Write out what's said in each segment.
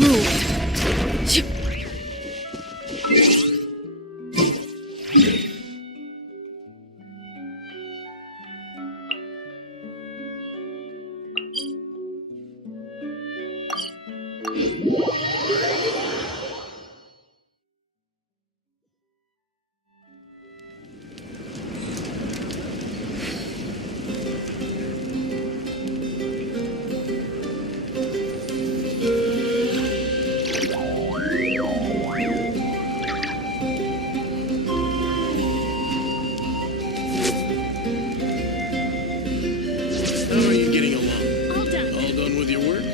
moved. How are you getting along? All done. All done with your work?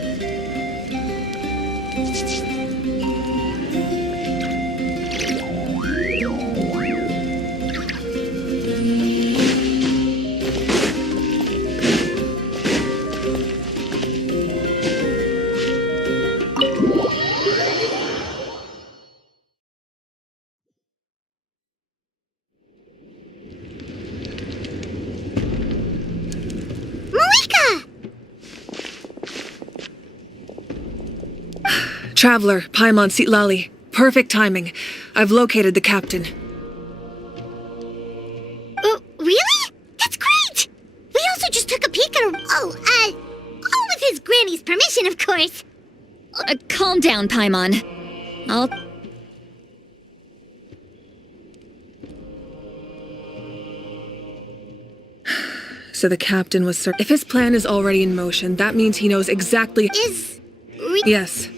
Traveler, Paimon Sitlali. Perfect timing. I've located the captain. Oh, really? That's great! We also just took a peek at her. All with his granny's permission, of course. Calm down, Paimon. I'll... So the captain was If his plan is already in motion, that means he knows exactly... Yes.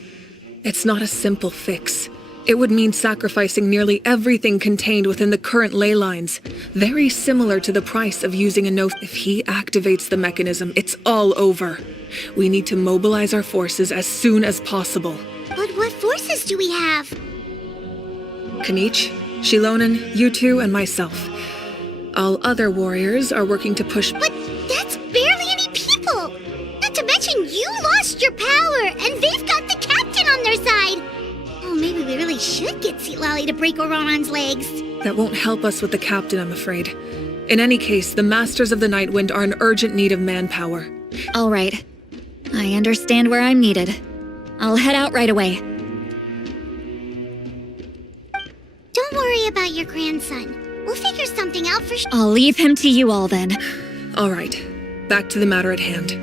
It's not a simple fix. It would mean sacrificing nearly everything contained within the current ley lines. Very similar to the price of using a no... If he activates the mechanism, it's all over. We need to mobilize our forces as soon as possible. But what forces do we have? Kanich, Shilonen, you two, and myself. All other warriors are working to push... But that's barely any people! Not to mention you lost your power, and they've got the captain on their side! Oh, maybe we really should get Sitlali to break Auroran's legs. That won't help us with the captain, I'm afraid. In any case, the Masters of the Night Wind are in urgent need of manpower. All right. I understand where I'm needed. I'll head out right away. Don't worry about your grandson. We'll figure something out for sure. I'll leave him to you all then. All right, back to the matter at hand.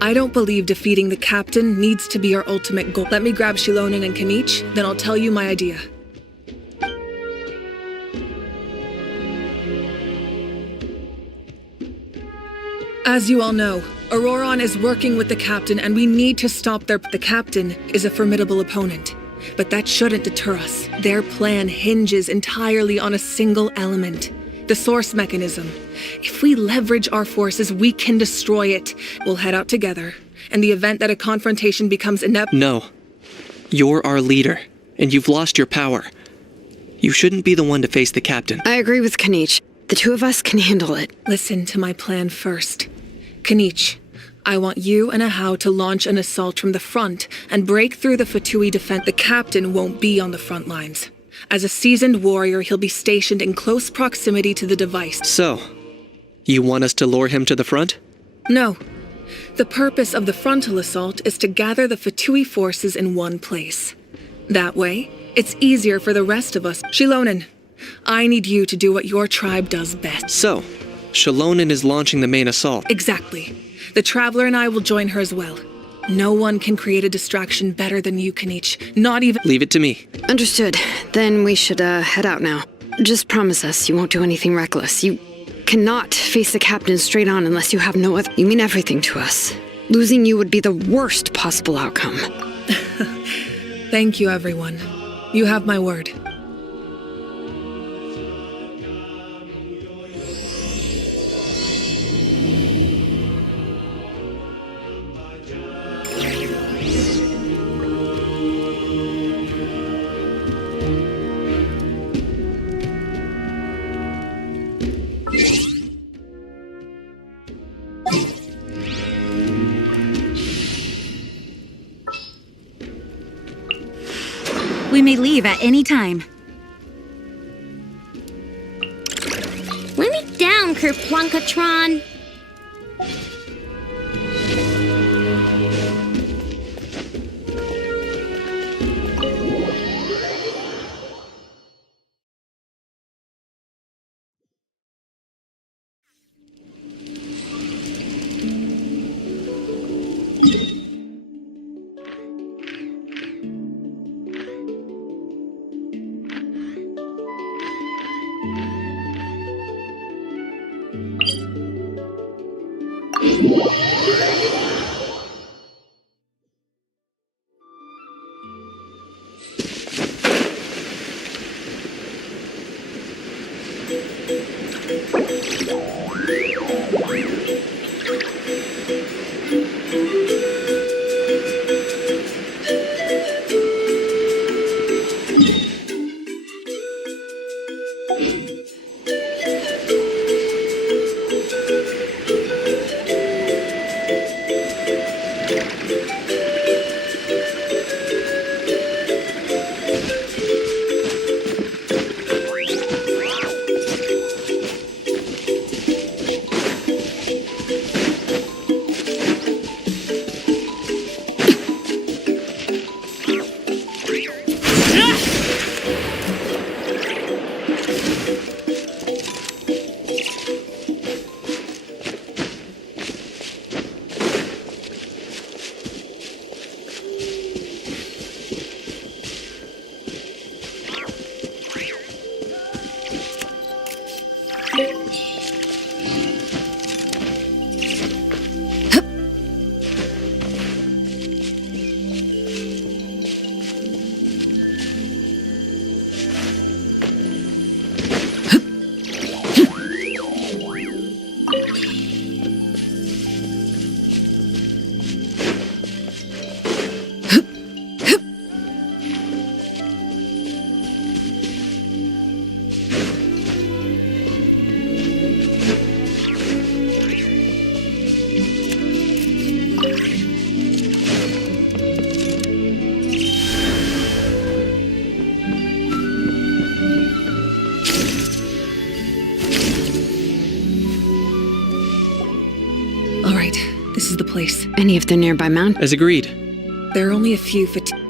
I don't believe defeating the captain needs to be our ultimate goal. Let me grab Shilonen and Kanich, then I'll tell you my idea. As you all know, Auroran is working with the captain and we need to stop their... The captain is a formidable opponent, but that shouldn't deter us. Their plan hinges entirely on a single element, the source mechanism. If we leverage our forces, we can destroy it. We'll head out together, and the event that a confrontation becomes inevitable... No. You're our leader, and you've lost your power. You shouldn't be the one to face the captain. I agree with Kanich. The two of us can handle it. Listen to my plan first. Kanich, I want you and Ahau to launch an assault from the front and break through the Fatui defense. The captain won't be on the front lines. As a seasoned warrior, he'll be stationed in close proximity to the device. So, you want us to lure him to the front? No. The purpose of the frontal assault is to gather the Fatui forces in one place. That way, it's easier for the rest of us. Shilonen, I need you to do what your tribe does best. So, Shilonen is launching the main assault. Exactly. The Traveler and I will join her as well. No one can create a distraction better than you, Kanich. Not even... Leave it to me. Understood. Then we should head out now. Just promise us you won't do anything reckless. You cannot face the captain straight on unless you have no other... You mean everything to us. Losing you would be the worst possible outcome. Thank you, everyone. You have my word. We may leave at any time. Let me down, Kerplunkatron. All right, this is the place. Any of the nearby mountains? As agreed. There are only a few fatigue.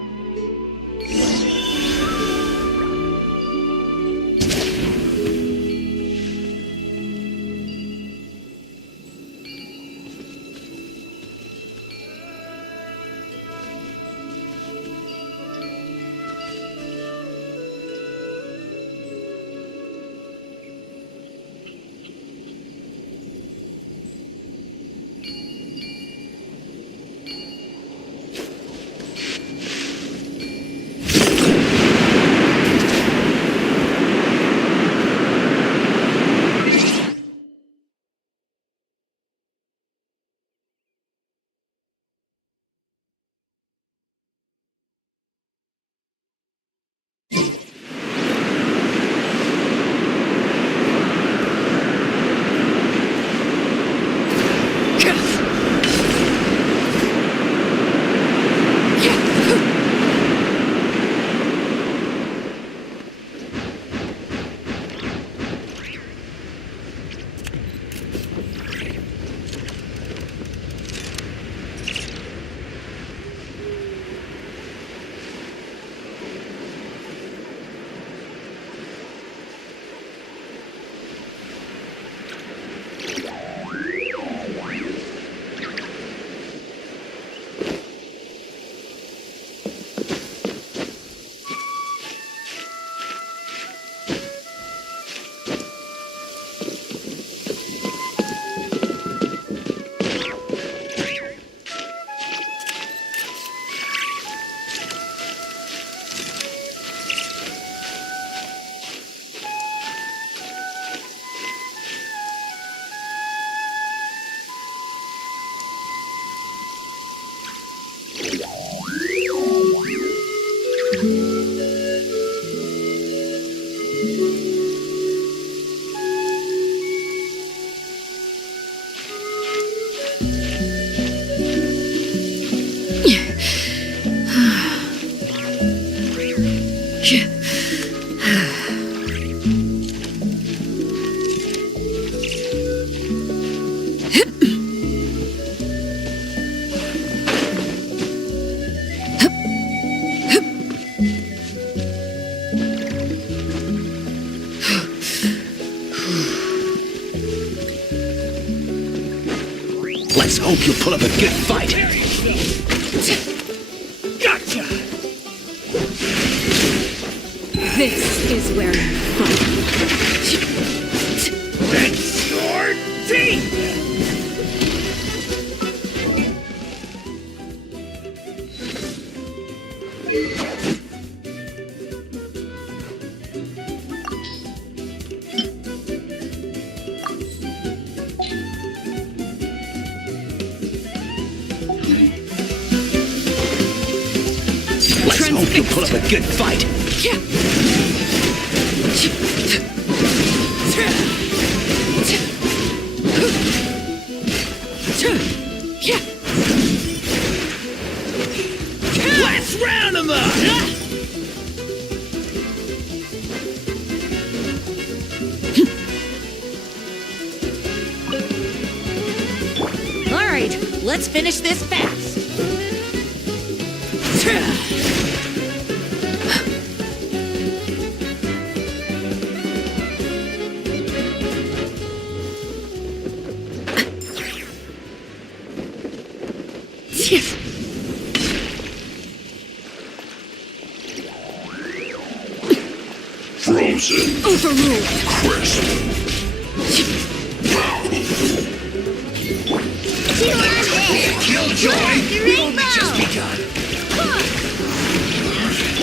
Let's hope you'll put up a good fight. Gotcha! This is where I'm That's your teeth! You'll put up a good fight. Let's round them up! All right, let's finish this fast. Frozen. Overruled. Crisp. Killjoy! We've only just begun.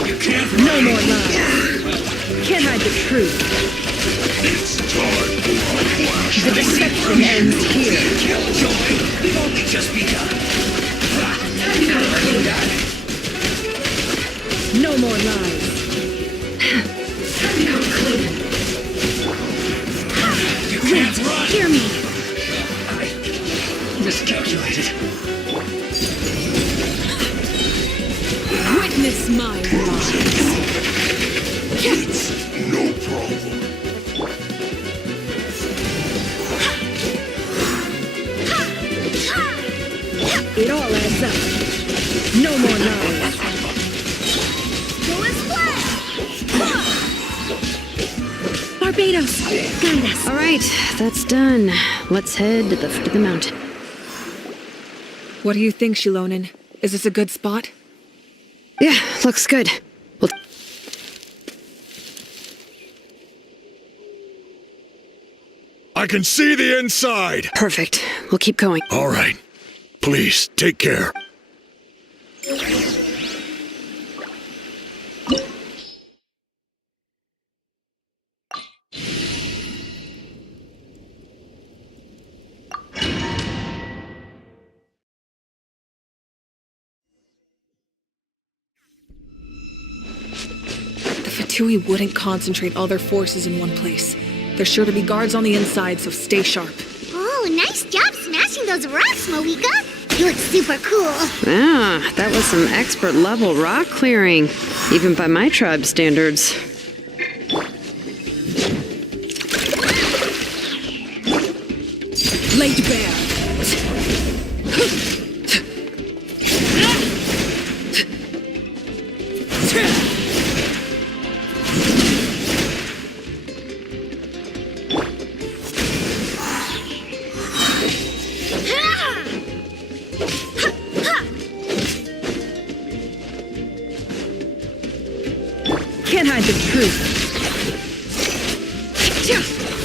You can't run. No more lies. Can't hide the truth. It's time for a flash. The deception ends here. Killjoy! We've only just begun. No more lies. You can't run. Hear me. I miscalculated. Witness my wrath. It's no problem. It all adds up. No more lies. Barbados, guide us. All right, that's done. Let's head to the foot of the mountain. What do you think, Shilonin? Is this a good spot? Yeah, looks good. Well, I can see the inside. perfect. We'll keep going. All right. Please, take care. The Fatui wouldn't concentrate all their forces in one place. There's sure to be guards on the inside, so stay sharp. Oh, nice job smashing those rocks, Moika. You look super cool. Ah, that was some expert level rock clearing, even by my tribe standards. Laid bare. Can't hide the truth.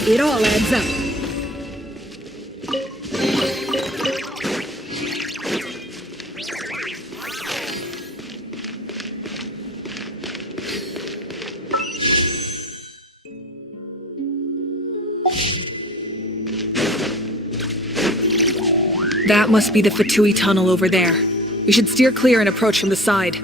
It all adds up. That must be the Fatui tunnel over there. We should steer clear and approach from the side.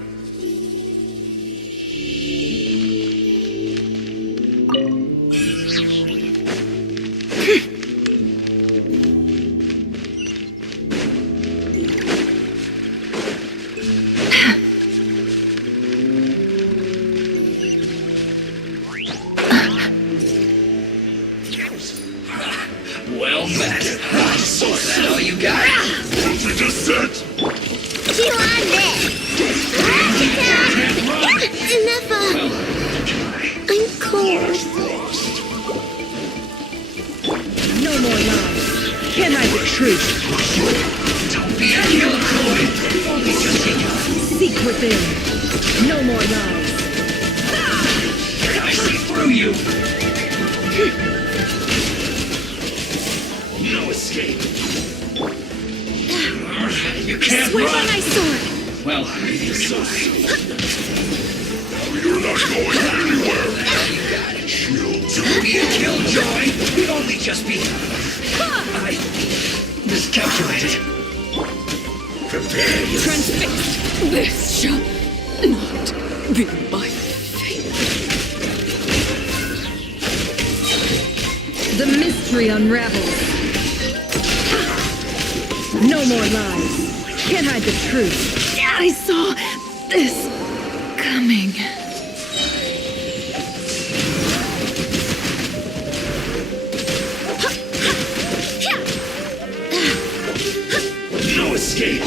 Well met. So is that all you got? We just said. Chew on this. Enough. I'm cold. No more lies. Can't hide the truth. Don't be a killjoy. We've only just begun. Seek within. No more lies. I see through you. No escape. You can't Swear by run. my sword. Well, you're so You're not going anywhere. You got it. Chill. Don't be a killjoy. We've only just begun. I miscalculated. Prepare yourself. Transfixed. This shall not Be my fate. The mystery unravels. No more lies. Can't hide the truth. I saw this coming. No escape!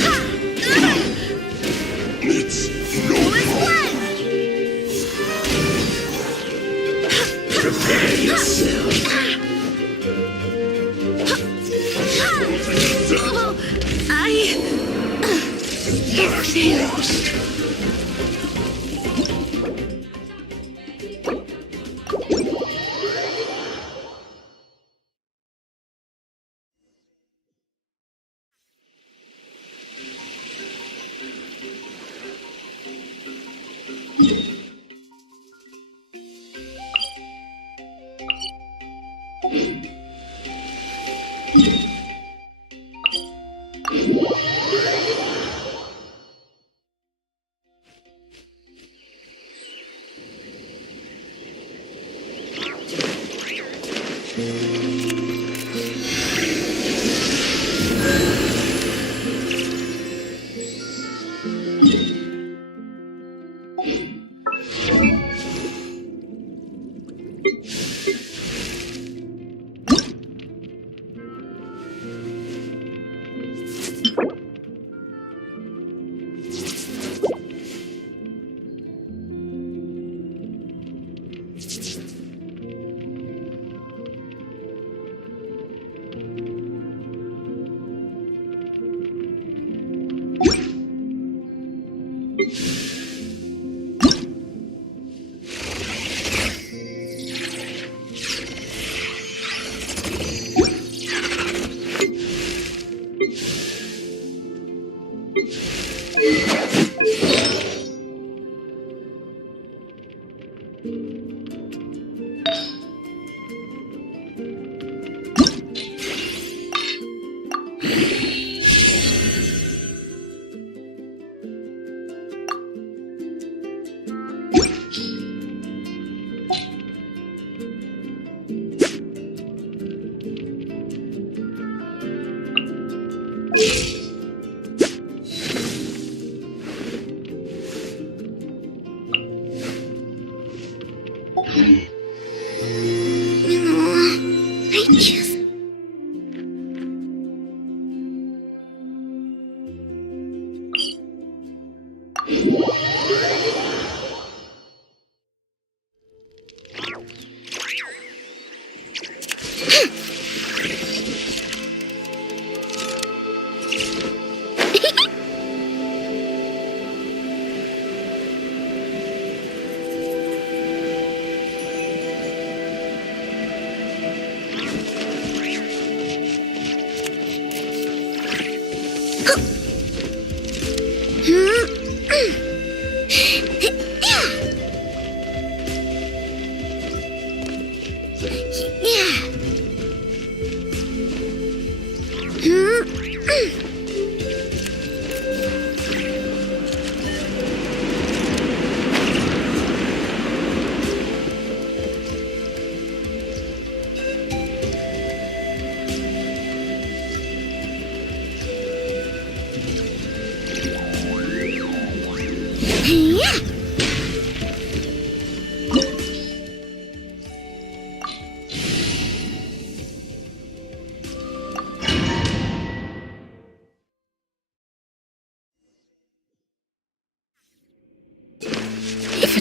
It's prepare yourself. You're lost.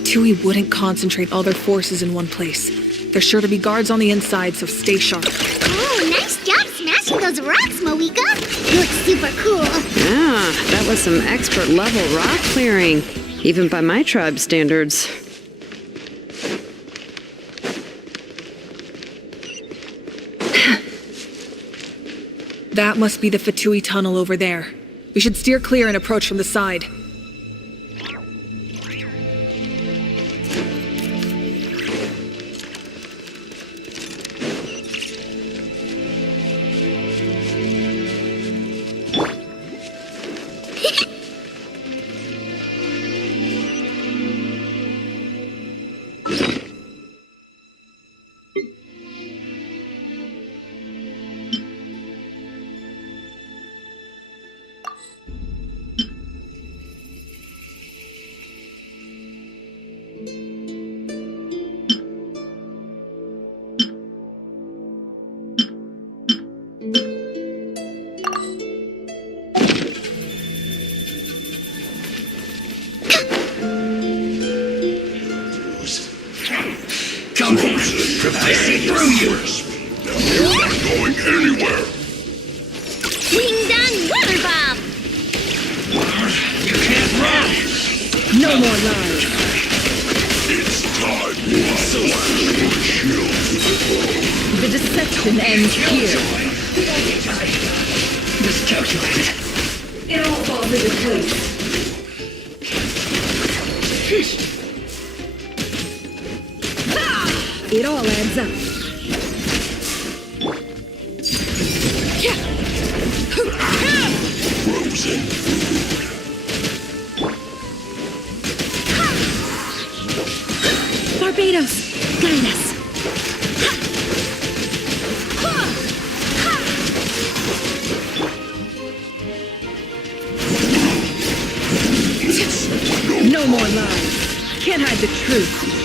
Tui wouldn't concentrate all their forces in one place. There's sure to be guards on the inside, so stay sharp. Oh, nice job smashing those rocks, Moeka. You look super cool. Yeah, that was some expert level rock clearing, even by my tribe standards. That must be the Fatui tunnel over there. We should steer clear and approach from the side. Come on. I see through you. You're not going anywhere. Ding dong water bomb! You can't run. No more lies. It's time. Shield. The deception ends here. Miscalculated. It all falls into place. It all adds up. Frozen. Barbados, guide us. No more lies. Can't hide the truth.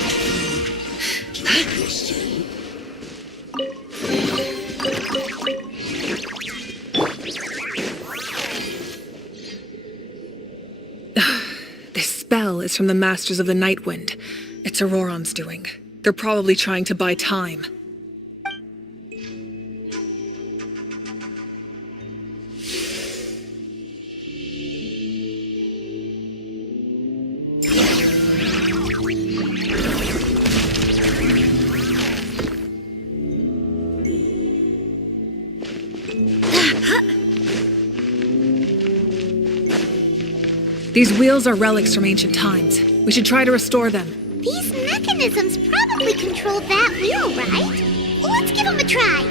This spell is from the Masters of the Night Wind. It's Auroron's doing. They're probably trying to buy time. These wheels are relics from ancient times. We should try to restore them. These mechanisms probably control that wheel, right? Let's give them a try.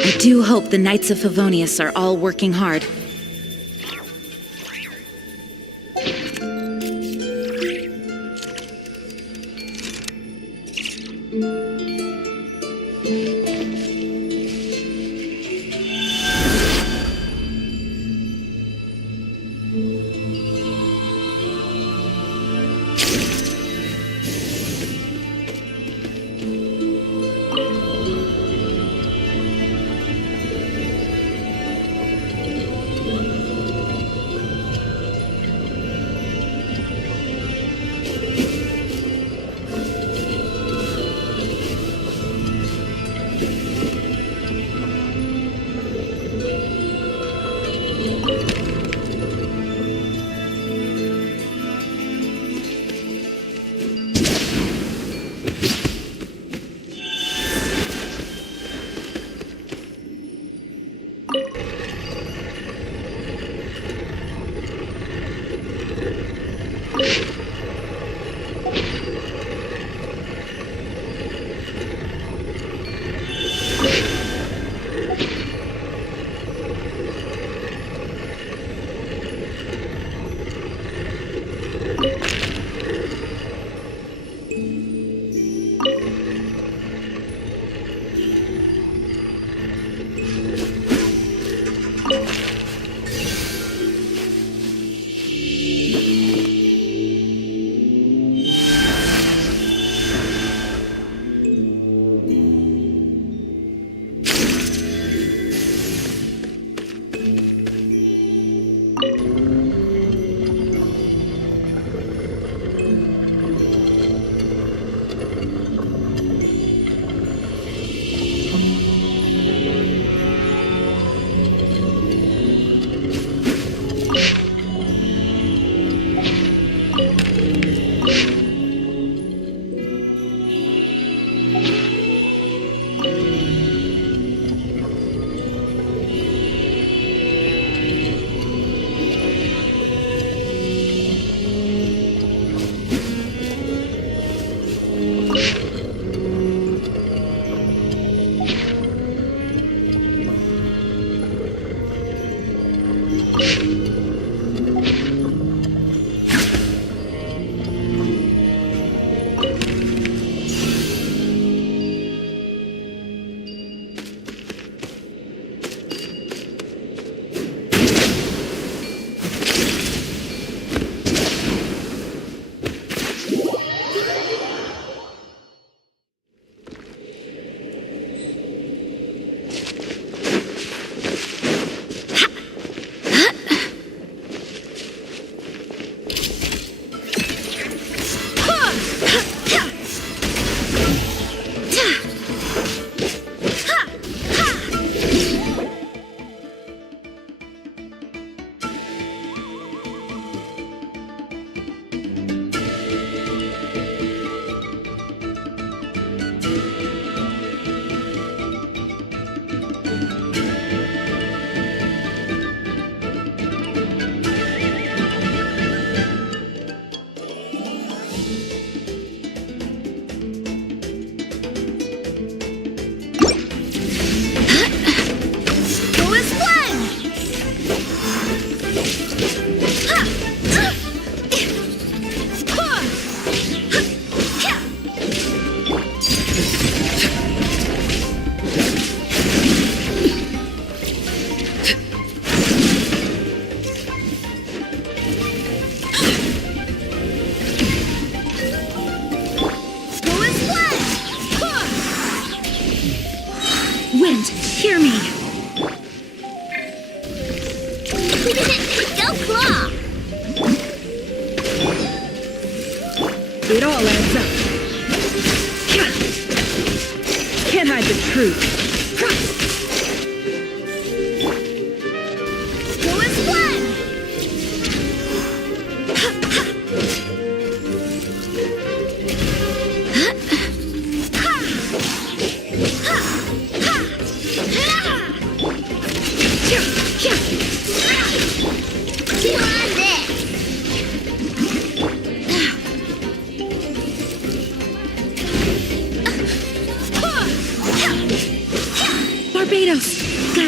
I do hope the Knights of Favonius are all working hard.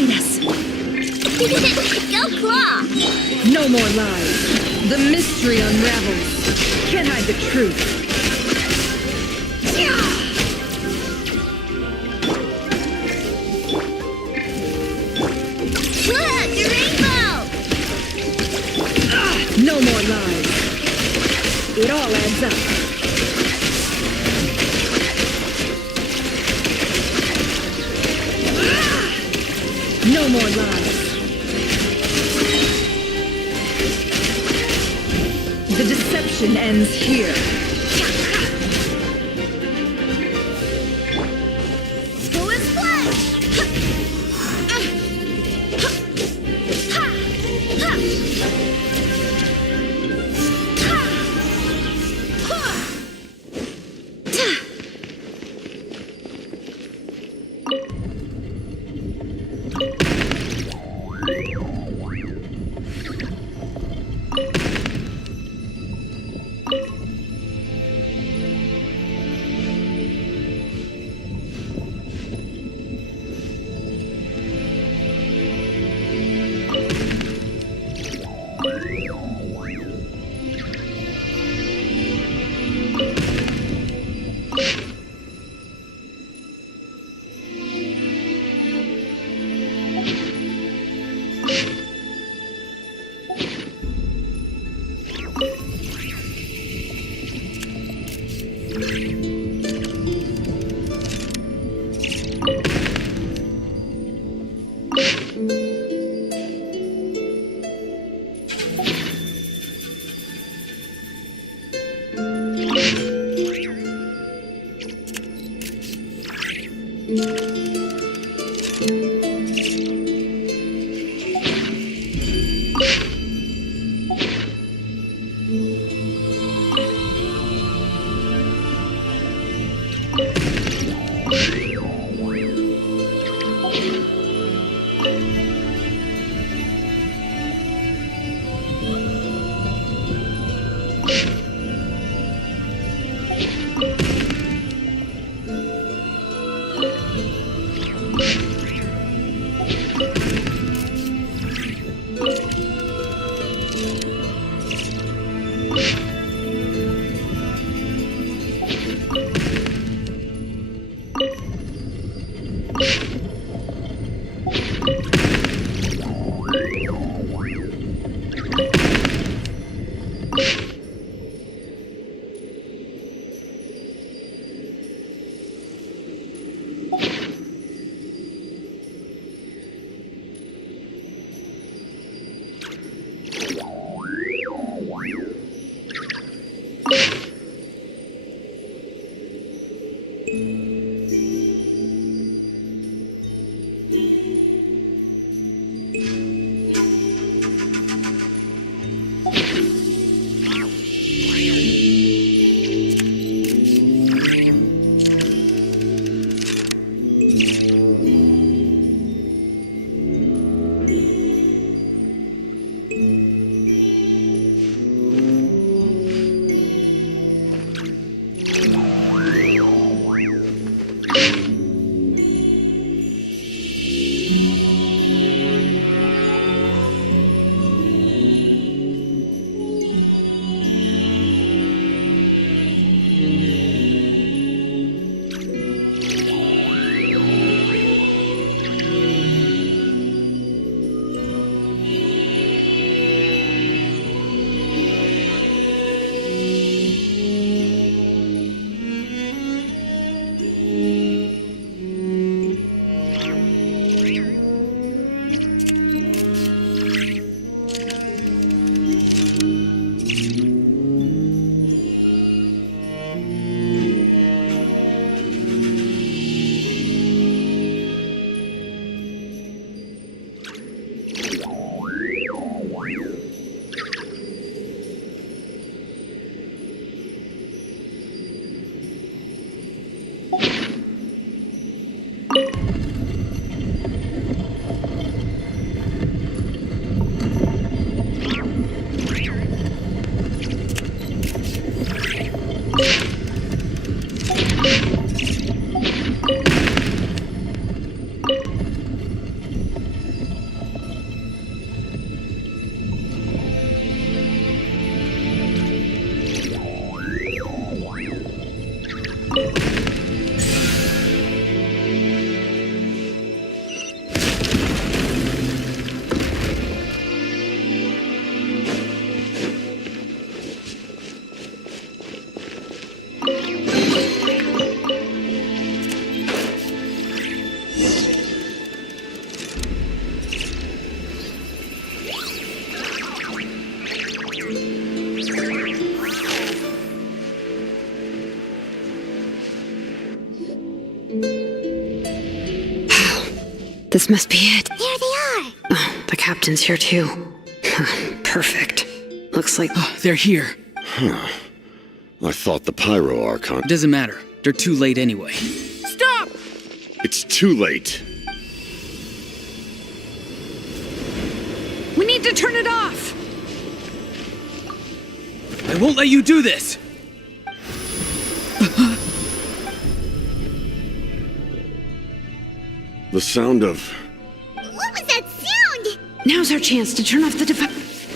guide us. Go Claw! No more lies. The mystery unravels. Can't hide the truth. Look, the rainbow! No more lies. It all adds up. No more lies. The deception ends here. Go and splash! This must be it. There they are. Oh, the captain's here too. Perfect. Looks like... They're here. I thought the Pyro Archon... Doesn't matter. They're too late anyway. Stop! It's too late. We need to turn it off! I won't let you do this! The sound of... What was that sound? Now's our chance to turn off the device.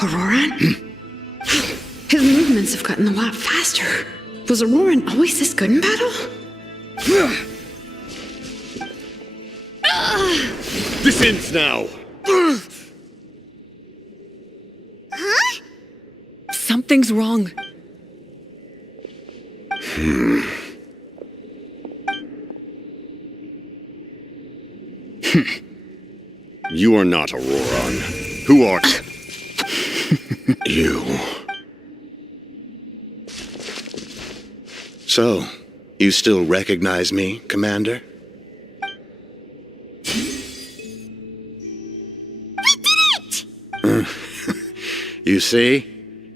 Auroran? His movements have gotten a lot faster. Was Auroran always this good in battle? This ends now! Huh? Something's wrong. You are not Auroran. Who are... you? So, you still recognize me, Commander? You see?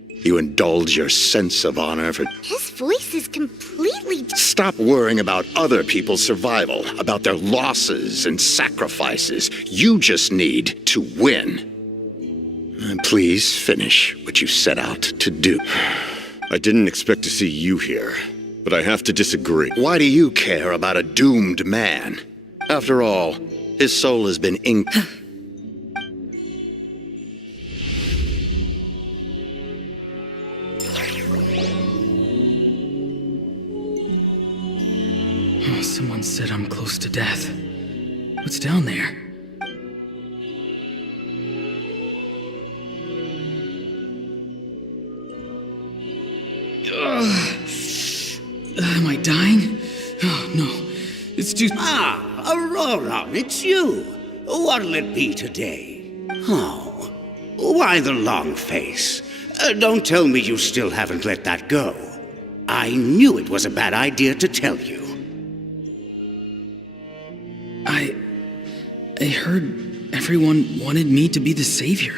You indulge your sense of honor for... His voice is completely... Stop worrying about other people's survival, about their losses and sacrifices. You just need to win. Please finish what you set out to do. I didn't expect to see you here, but I have to disagree. Why do you care about a doomed man? After all, his soul has been inked... Someone said I'm close to death. What's down there? Am I dying? Oh, no. It's too... Aurora, it's you. What'll it be today? Oh, why the long face? Don't tell me you still haven't let that go. I knew it was a bad idea to tell you. I heard everyone wanted me to be the savior.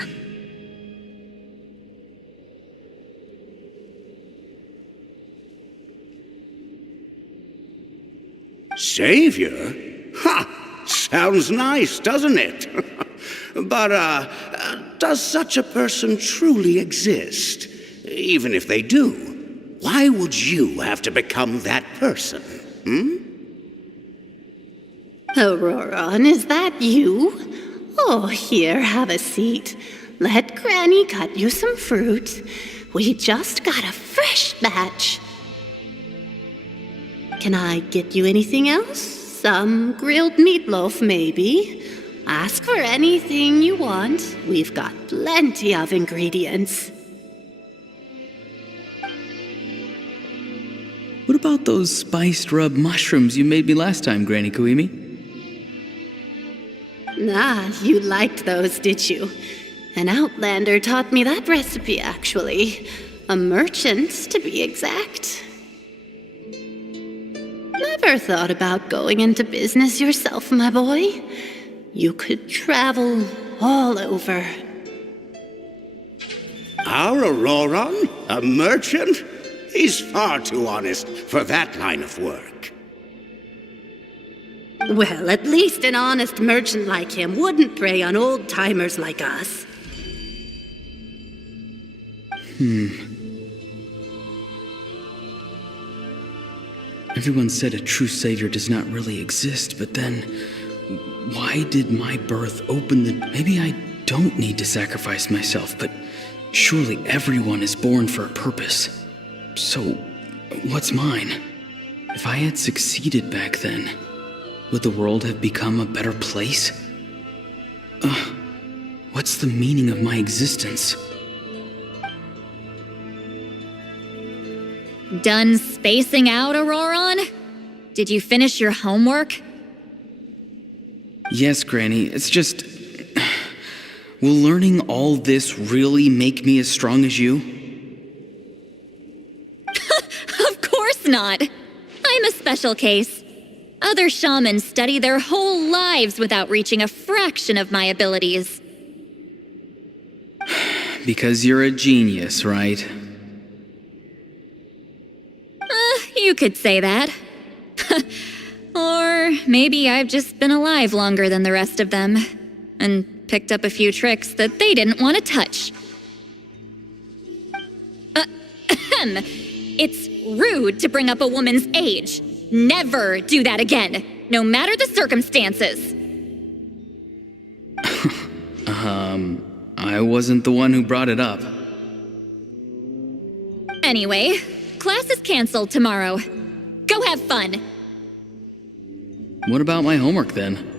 Savior? Ha! Sounds nice, doesn't it? But, does such a person truly exist? Even if they do, why would you have to become that person? Auroran, is that you? Oh, here, have a seat. Let Granny cut you some fruit. We just got a fresh batch. Can I get you anything else? Some grilled meatloaf, maybe? Ask for anything you want. We've got plenty of ingredients. What about those spiced rub mushrooms you made me last time, Granny Kuimi? Ah, you liked those, did you? An outlander taught me that recipe, actually. A merchant, to be exact. Never thought about going into business yourself, my boy? You could travel all over. Our Auroran? A merchant? He's far too honest for that line of work. Well, at least an honest merchant like him wouldn't prey on old-timers like us. Everyone said a true savior does not really exist, but then... why did my birth open the... Maybe I don't need to sacrifice myself, but surely everyone is born for a purpose. So, what's mine? If I had succeeded back then, would the world have become a better place? What's the meaning of my existence? Done spacing out, Auroran? Did you finish your homework? Yes, Granny, it's just... will learning all this really make me as strong as you? course not. I'm a special case. Other shamans study their whole lives without reaching a fraction of my abilities. Because you're a genius, right? You could say that. Or maybe I've just been alive longer than the rest of them, and picked up a few tricks that they didn't want to touch. It's rude to bring up a woman's age. Never do that again, no matter the circumstances. I wasn't the one who brought it up. Anyway, class is canceled tomorrow. Go have fun. What about my homework then?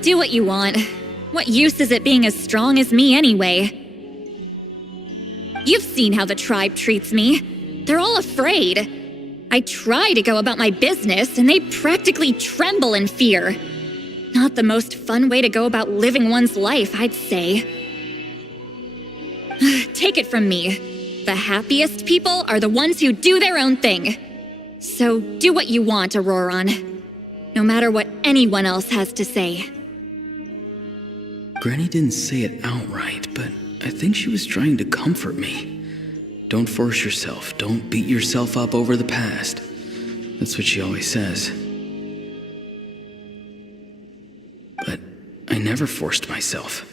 Do what you want. What use is it being as strong as me anyway? You've seen how the tribe treats me. They're all afraid. I try to go about my business, and they practically tremble in fear. Not the most fun way to go about living one's life, I'd say. Take it from me. The happiest people are the ones who do their own thing. So do what you want, Auroron. No matter what anyone else has to say. Granny didn't say it outright, but I think she was trying to comfort me. Don't force yourself. Don't beat yourself up over the past. That's what she always says. But I never forced myself.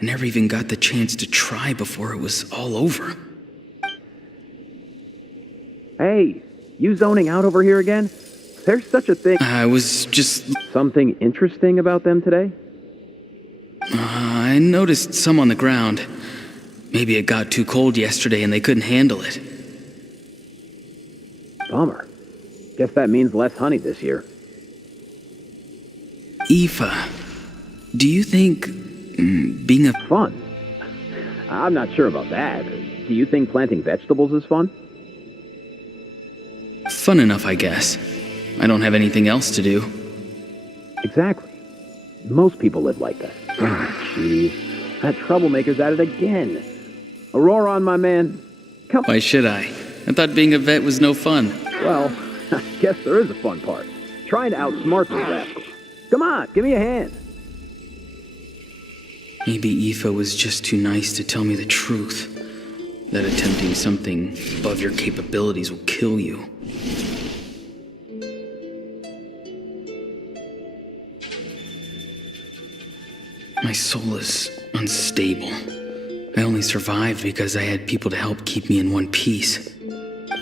I never even got the chance to try before it was all over. Hey, you zoning out over here again? There's such a thing. I was just... Something interesting about them today? I noticed some on the ground. Maybe it got too cold yesterday and they couldn't handle it. Bummer. Guess that means less honey this year. Aoife, do you think being a... Fun? I'm not sure about that. Do you think planting vegetables is fun? Fun enough, I guess. I don't have anything else to do. Exactly. Most people live like that. Jeez. That troublemaker's at it again. Auroron, my man. Come. Why should I? I thought being a vet was no fun. Well, I guess there is a fun part. Trying to outsmart those rascals. Come on, give me a hand. Maybe Aoife was just too nice to tell me the truth. That attempting something above your capabilities will kill you. My soul is unstable. I only survived because I had people to help keep me in one piece.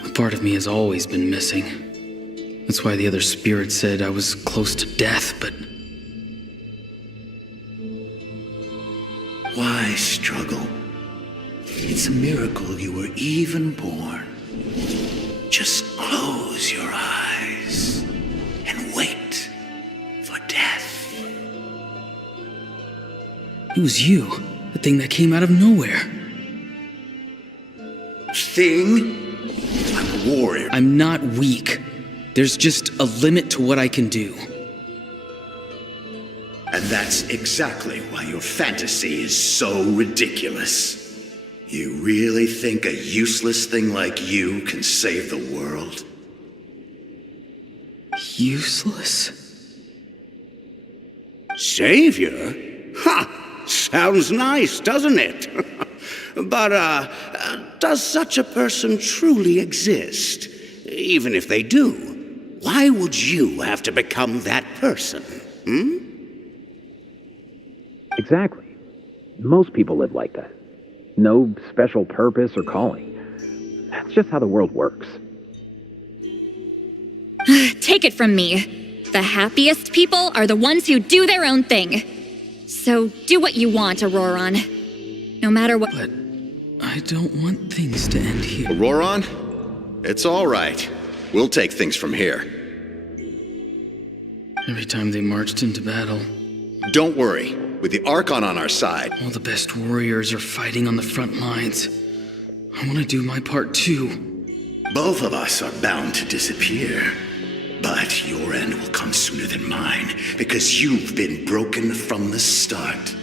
A part of me has always been missing. That's why the other spirits said I was close to death, but... Why struggle? It's a miracle you were even born. Just close your eyes and wait for death. It was you, the thing that came out of nowhere. Thing? I'm a warrior. I'm not weak. There's just a limit to what I can do. And that's exactly why your fantasy is so ridiculous. You really think a useless thing like you can save the world? Useless? Savior? Ha! Sounds nice, doesn't it? But, does such a person truly exist? Even if they do, why would you have to become that person? Exactly. Most people live like that. No special purpose or calling. That's just how the world works. Take it from me. The happiest people are the ones who do their own thing. So do what you want, Auroron. No matter what... But I don't want things to end here. Auroron? It's all right. We'll take things from here. Every time they marched into battle... Don't worry. With the Archon on our side... All the best warriors are fighting on the front lines. I want to do my part too. Both of us are bound to disappear. But your end will come sooner than mine, because you've been broken from the start.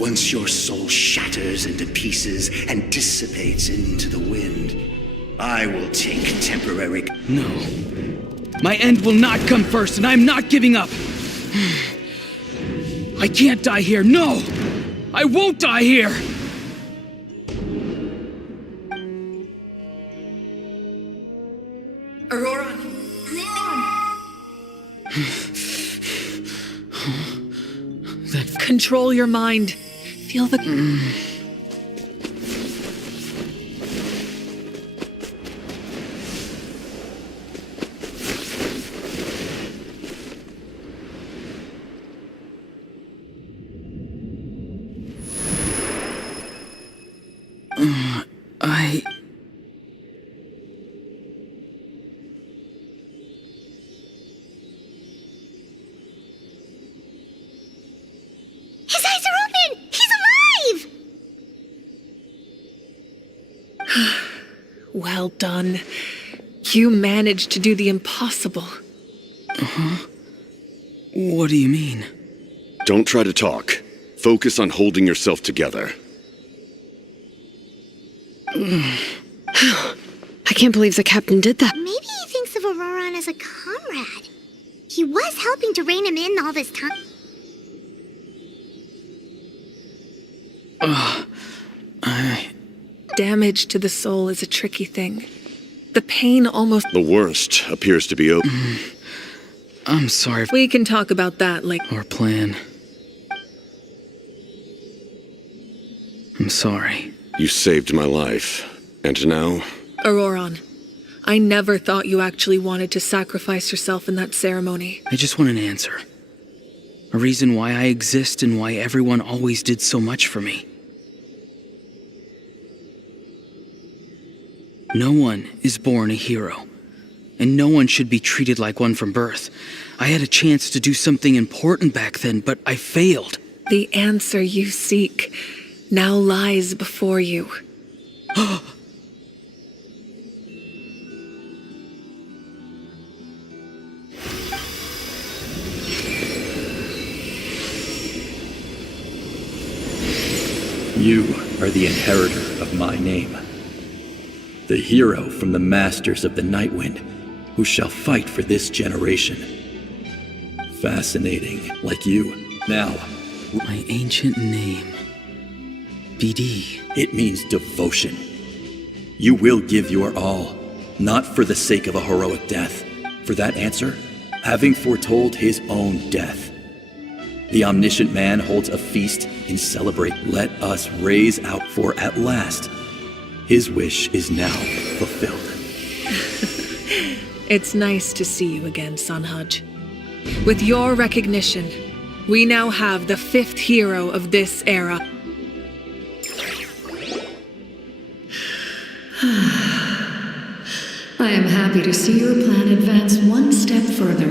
Once your soul shatters into pieces and dissipates into the wind, I will take temporary... No. My end will not come first, and I'm not giving up. I can't die here. No! I won't die here! Auroran! Control your mind. Feel the... His eyes are open! He's alive! Well done. You managed to do the impossible. Uh-huh. What do you mean? Don't try to talk. Focus on holding yourself together. I can't believe the captain did that. Maybe he thinks of Auroran as a comrade. He was helping to rein him in all this time. Damage to the soul is a tricky thing. The pain almost... The worst appears to be over. I'm sorry. We can talk about that later. Our plan. I'm sorry. You saved my life. And now... Auroran, I never thought you actually wanted to sacrifice yourself in that ceremony. I just want an answer. A reason why I exist and why everyone always did so much for me. No one is born a hero, and no one should be treated like one from birth. I had a chance to do something important back then, but I failed. The answer you seek now lies before you. You are the inheritor of my name. The hero from the masters of the Nightwind, who shall fight for this generation. Fascinating, like you. Now, my ancient name. BD. It means devotion. You will give your all, not for the sake of a heroic death. For that answer, having foretold his own death. The omniscient man holds a feast in celebrate. Let us raise out, for at last, his wish is now fulfilled. It's nice to see you again, Sanhaj. With your recognition, we now have the 5th hero of this era. I am happy to see your plan advance one step further.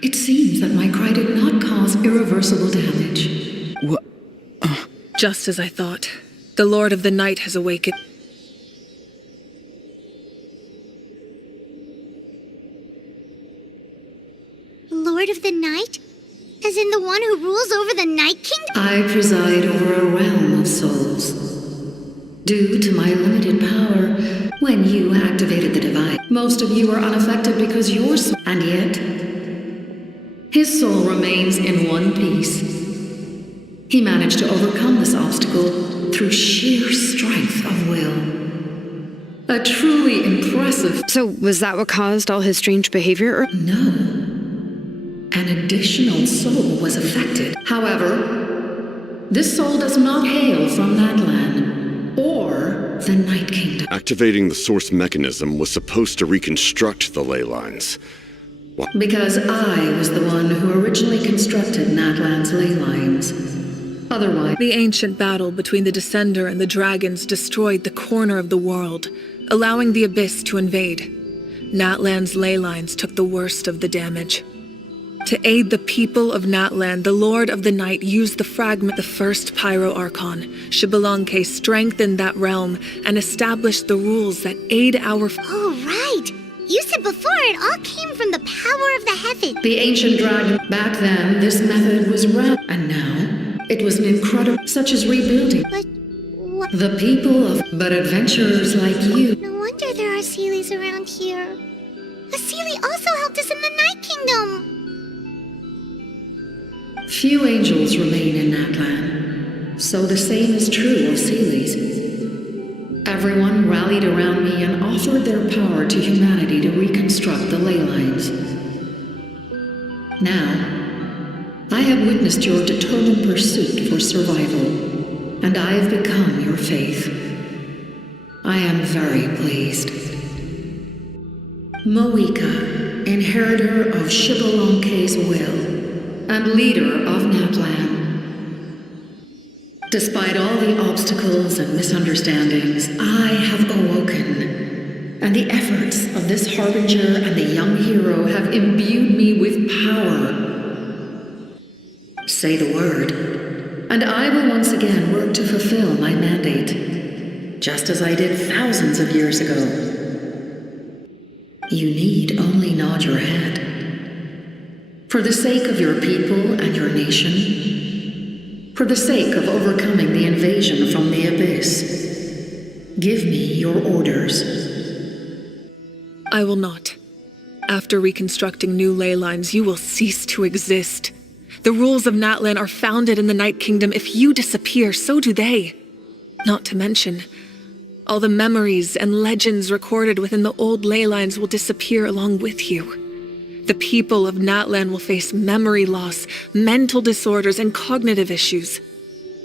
It seems that my cry did not cause irreversible damage. What? Just as I thought. The Lord of the Night has awakened. Lord of the Night? As in the one who rules over the Night Kingdom? I preside over a realm of souls. Due to my limited power, when you activated the device, most of you are unaffected because your soul... And yet, his soul remains in one piece. He managed to overcome this obstacle through sheer strength of will. A truly impressive... So, was that what caused all his strange behavior? No. An additional soul was affected. However, this soul does not hail from Natlan or the Night Kingdom. Activating the source mechanism was supposed to reconstruct the ley lines. What? Because I was the one who originally constructed Natlan's ley lines. Otherwise... The ancient battle between the Descender and the dragons destroyed the corner of the world, allowing the Abyss to invade. Natlan's ley lines took the worst of the damage. To aid the people of Natlan, the Lord of the Night used the fragment. The first Pyro Archon, Xbalanque, strengthened that realm and established the rules that aid our... Oh, right! You said before it all came from the power of the heavens. The ancient dragon... Back then, this method was and now, It was an incredible, such as rebuilding. But what? The people of, but adventurers like you. No wonder there are Seelies around here. A Seelie also helped us in the Night Kingdom. Few angels remain in Natlan, so the same is true of Seelies. Everyone rallied around me and offered their power to humanity to reconstruct the ley lines. Now, I have witnessed your determined pursuit for survival, and I have become your faith. I am very pleased. Moika, inheritor of Shibalonke's will, and leader of Natlan. Despite all the obstacles and misunderstandings, I have awoken, and the efforts of this harbinger and the young hero have imbued me with power. Say the word, and I will once again work to fulfill my mandate, just as I did thousands of years ago. You need only nod your head. For the sake of your people and your nation, for the sake of overcoming the invasion from the Abyss, give me your orders. I will not. After reconstructing new ley lines, you will cease to exist. The rules of Natlan are founded in the Night Kingdom. If you disappear, so do they. Not to mention, all the memories and legends recorded within the old ley lines will disappear along with you. The people of Natlan will face memory loss, mental disorders, and cognitive issues.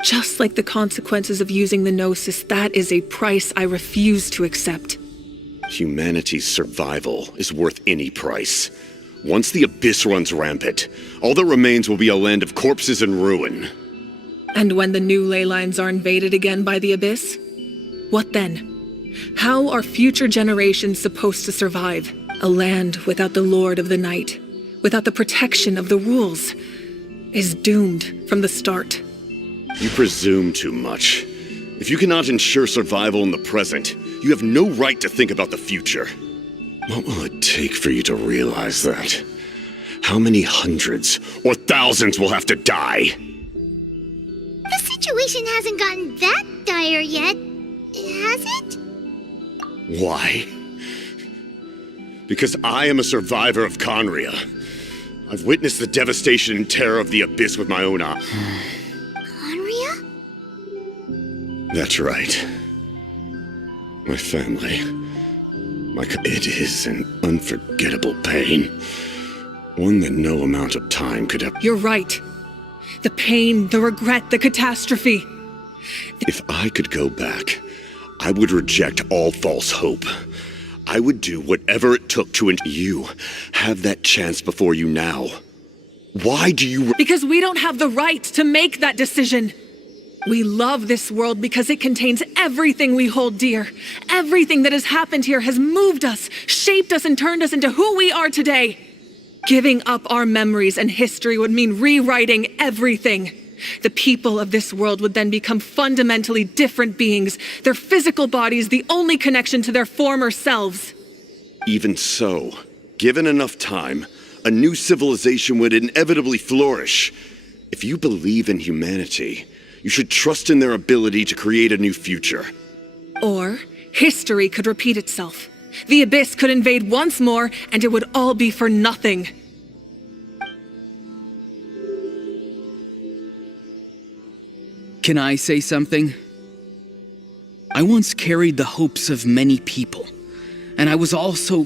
Just like the consequences of using the Gnosis, that is a price I refuse to accept. Humanity's survival is worth any price. Once the Abyss runs rampant, all that remains will be a land of corpses and ruin. And when the new ley lines are invaded again by the Abyss? What then? How are future generations supposed to survive? A land without the Lord of the Night, without the protection of the rules, is doomed from the start. You presume too much. If you cannot ensure survival in the present, you have no right to think about the future. What will it take for you to realize that? How many hundreds or thousands will have to die? The situation hasn't gotten that dire yet, has it? Why? Because I am a survivor of Conria. I've witnessed the devastation and terror of the Abyss with my own eyes. Conria? That's right. My family. It is an unforgettable pain. One that no amount of time could have. You're right. The pain, the regret, the catastrophe. If I could go back, I would reject all false hope. I would do whatever it took to end. You have that chance before you now. Why do you... Because we don't have the right to make that decision. We love this world because it contains everything we hold dear. Everything that has happened here has moved us, shaped us, and turned us into who we are today. Giving up our memories and history would mean rewriting everything. The people of this world would then become fundamentally different beings, their physical bodies the only connection to their former selves. Even so, given enough time, a new civilization would inevitably flourish. If you believe in humanity, you should trust in their ability to create a new future. Or history could repeat itself. The Abyss could invade once more, and it would all be for nothing. Can I say something? I once carried the hopes of many people, and I was also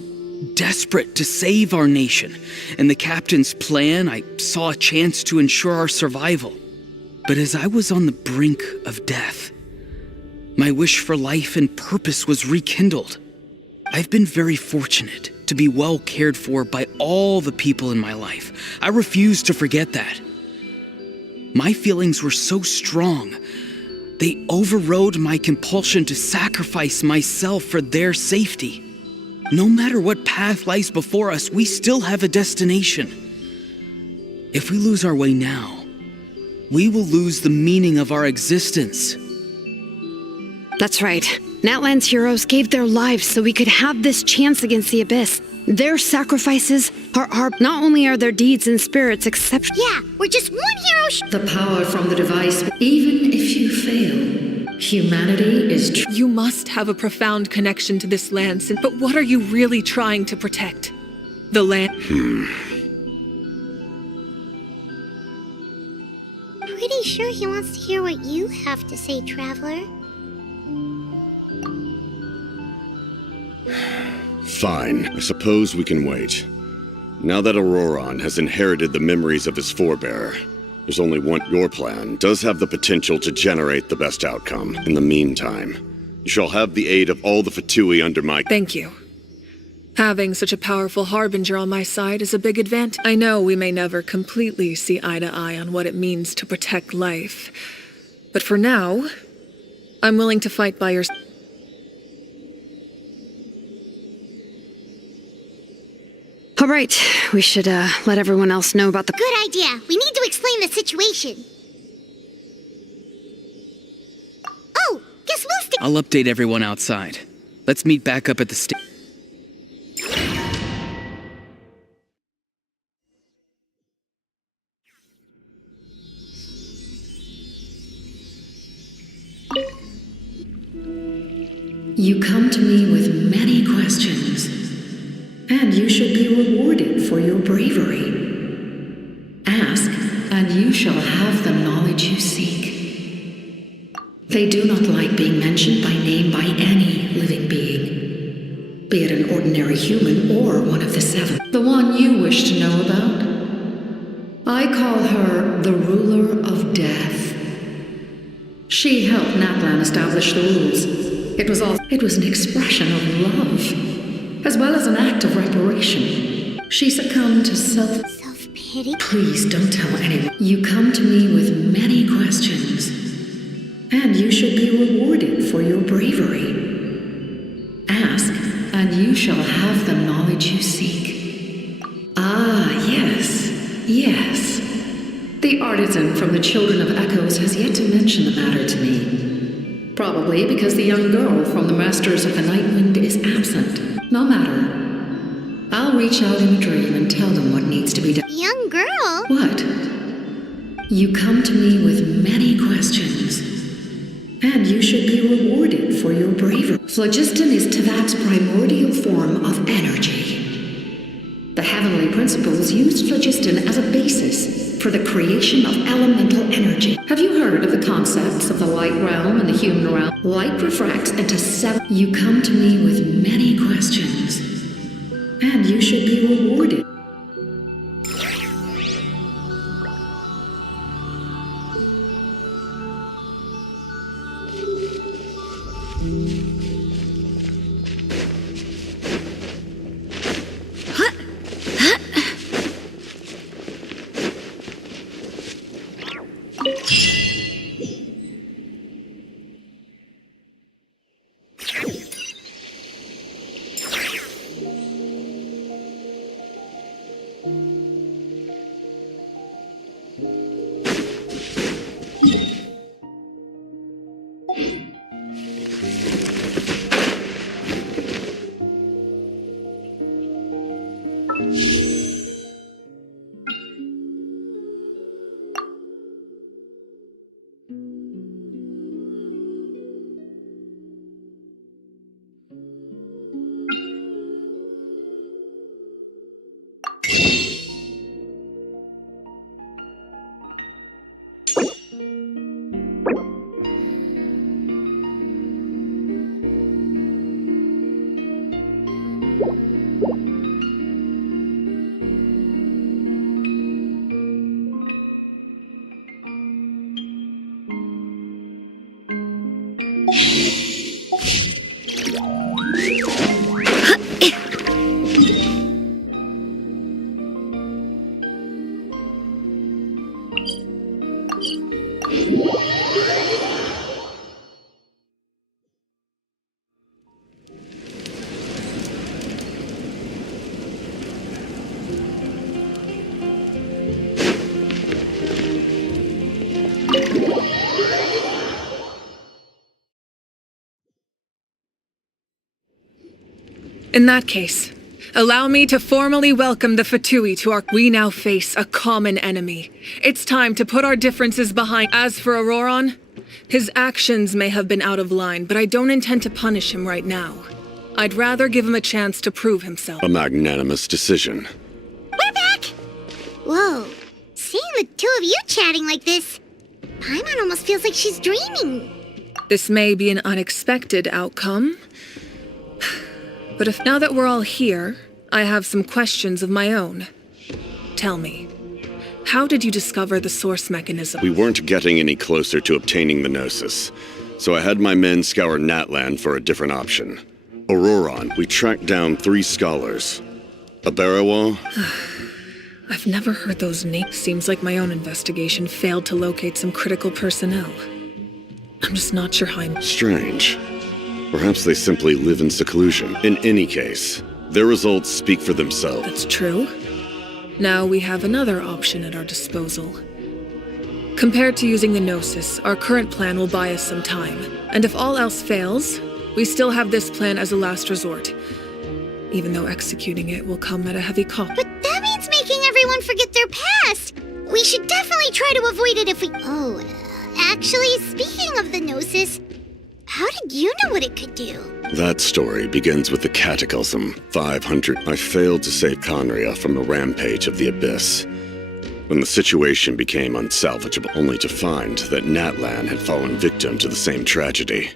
desperate to save our nation. In the captain's plan, I saw a chance to ensure our survival. But as I was on the brink of death, my wish for life and purpose was rekindled. I've been very fortunate to be well cared for by all the people in my life. I refuse to forget that. My feelings were so strong, they overrode my compulsion to sacrifice myself for their safety. No matter what path lies before us, we still have a destination. If we lose our way now, we will lose the meaning of our existence. That's right. Natlan's heroes gave their lives so we could have this chance against the Abyss. Their sacrifices are not only are their deeds and spirits exceptional. Yeah, we're just one hero. The power from the device, even if you fail, humanity is You must have a profound connection to this land, but what are you really trying to protect? The land? Pretty sure he wants to hear what you have to say, Traveler. Fine, I suppose we can wait. Now that Auroron has inherited the memories of his forebearer, there's only one. Your plan does have the potential to generate the best outcome. In the meantime, you shall have the aid of all the Fatui under my... Thank you. Having such a powerful harbinger on my side is a big advantage. I know we may never completely see eye to eye on what it means to protect life, but for now, I'm willing to fight by your side. All right, we should let everyone else know about the... Good idea. We need to explain the situation. Oh, guess we'll stay... I'll update everyone outside. Let's meet back up at the station. You come to me with many questions, and you should be rewarded for your bravery. Ask, and you shall have the knowledge you seek. They do not like being mentioned by name by any living being, be it an ordinary human or one of the seven. The one you wish to know about? I call her the Ruler of Death. She helped Natlan establish the rules. It was an expression of love, as well as an act of reparation. She succumbed to self-pity. Please don't tell anyone. You come to me with many questions, and you should be rewarded for your bravery. Ask, and you shall have the knowledge you seek. Ah, yes, yes. The artisan from the Children of Echoes has yet to mention the matter to me. Probably because the young girl from the Masters of the Nightwind is absent. No matter. I'll reach out in a dream and tell them what needs to be done. Young girl? What? You come to me with many questions, and you should be rewarded for your bravery. Phlogiston is Teyvat's primordial form of energy. The heavenly principles used phlogiston as a basis for the creation of elemental energy. Have you heard of the concepts of the light realm and the human realm? Light refracts into seven. You come to me with many questions, and you should be rewarded. In that case, allow me to formally welcome the Fatui to our... We now face a common enemy. It's time to put our differences behind. As for Auroron, his actions may have been out of line, but I don't intend to punish him right now. I'd rather give him a chance to prove himself. A magnanimous decision. We're back! Whoa. Seeing the two of you chatting like this, Paimon almost feels like she's dreaming. This may be an unexpected outcome. But if now that we're all here, I have some questions of my own. Tell me, how did you discover the source mechanism? We weren't getting any closer to obtaining the Gnosis, so I had my men scour Natlan for a different option. Auroron, we tracked down 3 scholars. Abarawa. I've never heard those names. Seems like my own investigation failed to locate some critical personnel. I'm just not sure how I'm... Strange. Perhaps they simply live in seclusion. In any case, their results speak for themselves. That's true. Now we have another option at our disposal. Compared to using the Gnosis, our current plan will buy us some time. And if all else fails, we still have this plan as a last resort. Even though executing it will come at a heavy cost. But that means making everyone forget their past. We should definitely try to avoid it if we... Oh, actually, speaking of the Gnosis, how did you know what it could do? That story begins with the Cataclysm 500. I failed to save Conria from the rampage of the Abyss. When the situation became unsalvageable, only to find that Natlan had fallen victim to the same tragedy.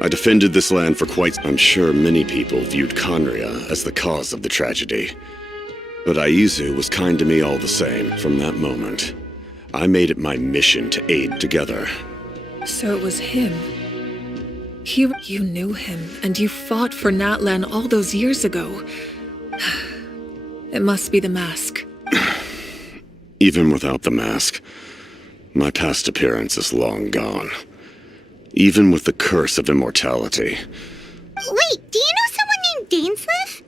I defended this land for quite... I'm sure many people viewed Conria as the cause of the tragedy. But Aizu was kind to me all the same. From that moment, I made it my mission to aid together. So it was him. You knew him, and you fought for Natlan all those years ago. It must be the mask. Even without the mask, my past appearance is long gone. Even with the curse of immortality. Wait, do you know someone named Dainsleif?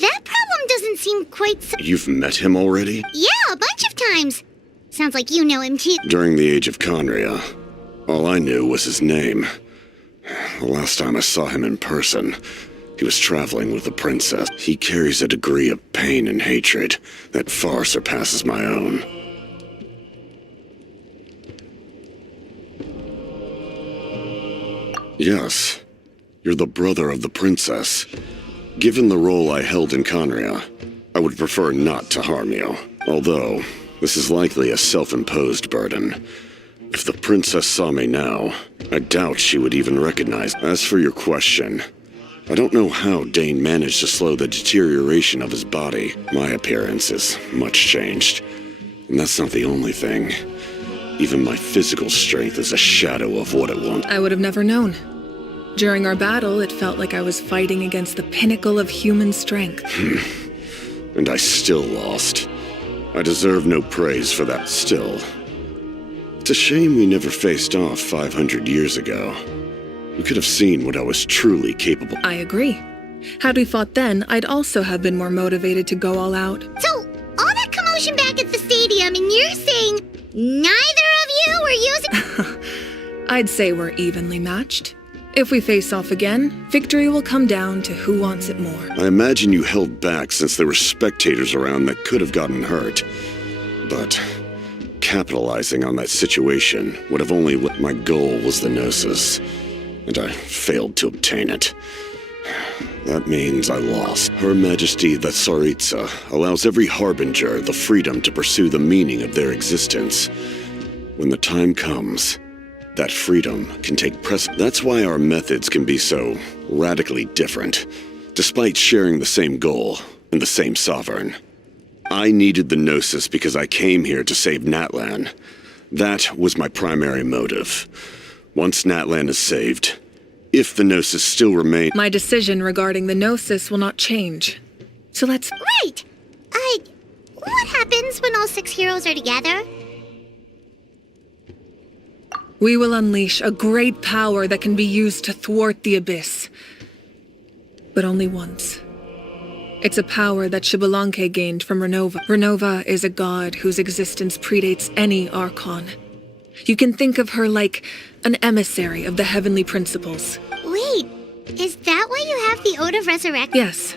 That problem doesn't seem quite so... You've met him already? Yeah, a bunch of times. Sounds like you know him too. During the age of Conria, all I knew was his name. The last time I saw him in person, he was traveling with the princess. He carries a degree of pain and hatred that far surpasses my own. Yes, you're the brother of the princess. Given the role I held in Conria, I would prefer not to harm you. Although, this is likely a self-imposed burden. If the princess saw me now, I doubt she would even recognize. As for your question, I don't know how Dane managed to slow the deterioration of his body. My appearance is much changed, and that's not the only thing. Even my physical strength is a shadow of what it once. I would have never known. During our battle, it felt like I was fighting against the pinnacle of human strength. And I still lost. I deserve no praise for that. Still, it's a shame we never faced off 500 years ago. You could have seen what I was truly capable. I agree. Had we fought then, I'd also have been more motivated to go all out. So, all that commotion back at the stadium, and you're saying neither of you were using... I'd say we're evenly matched. If we face off again, victory will come down to who wants it more. I imagine you held back since there were spectators around that could have gotten hurt. But capitalizing on that situation would have only... My goal was the Gnosis, and I failed to obtain it. That means I lost. Her Majesty the Tsaritsa allows every harbinger the freedom to pursue the meaning of their existence. When the time comes, that freedom can take precedence. That's why our methods can be so radically different, despite sharing the same goal and the same sovereign. I needed the Gnosis because I came here to save Natlan. That was my primary motive. Once Natlan is saved, if the Gnosis still remains... My decision regarding the Gnosis will not change. So let's... Right! What happens when all 6 heroes are together? We will unleash a great power that can be used to thwart the Abyss. But only once. It's a power that Xbalanque gained from Renova. Renova is a god whose existence predates any Archon. You can think of her like an emissary of the heavenly principles. Wait, Is that why you have the Ode of Resurrection? Yes.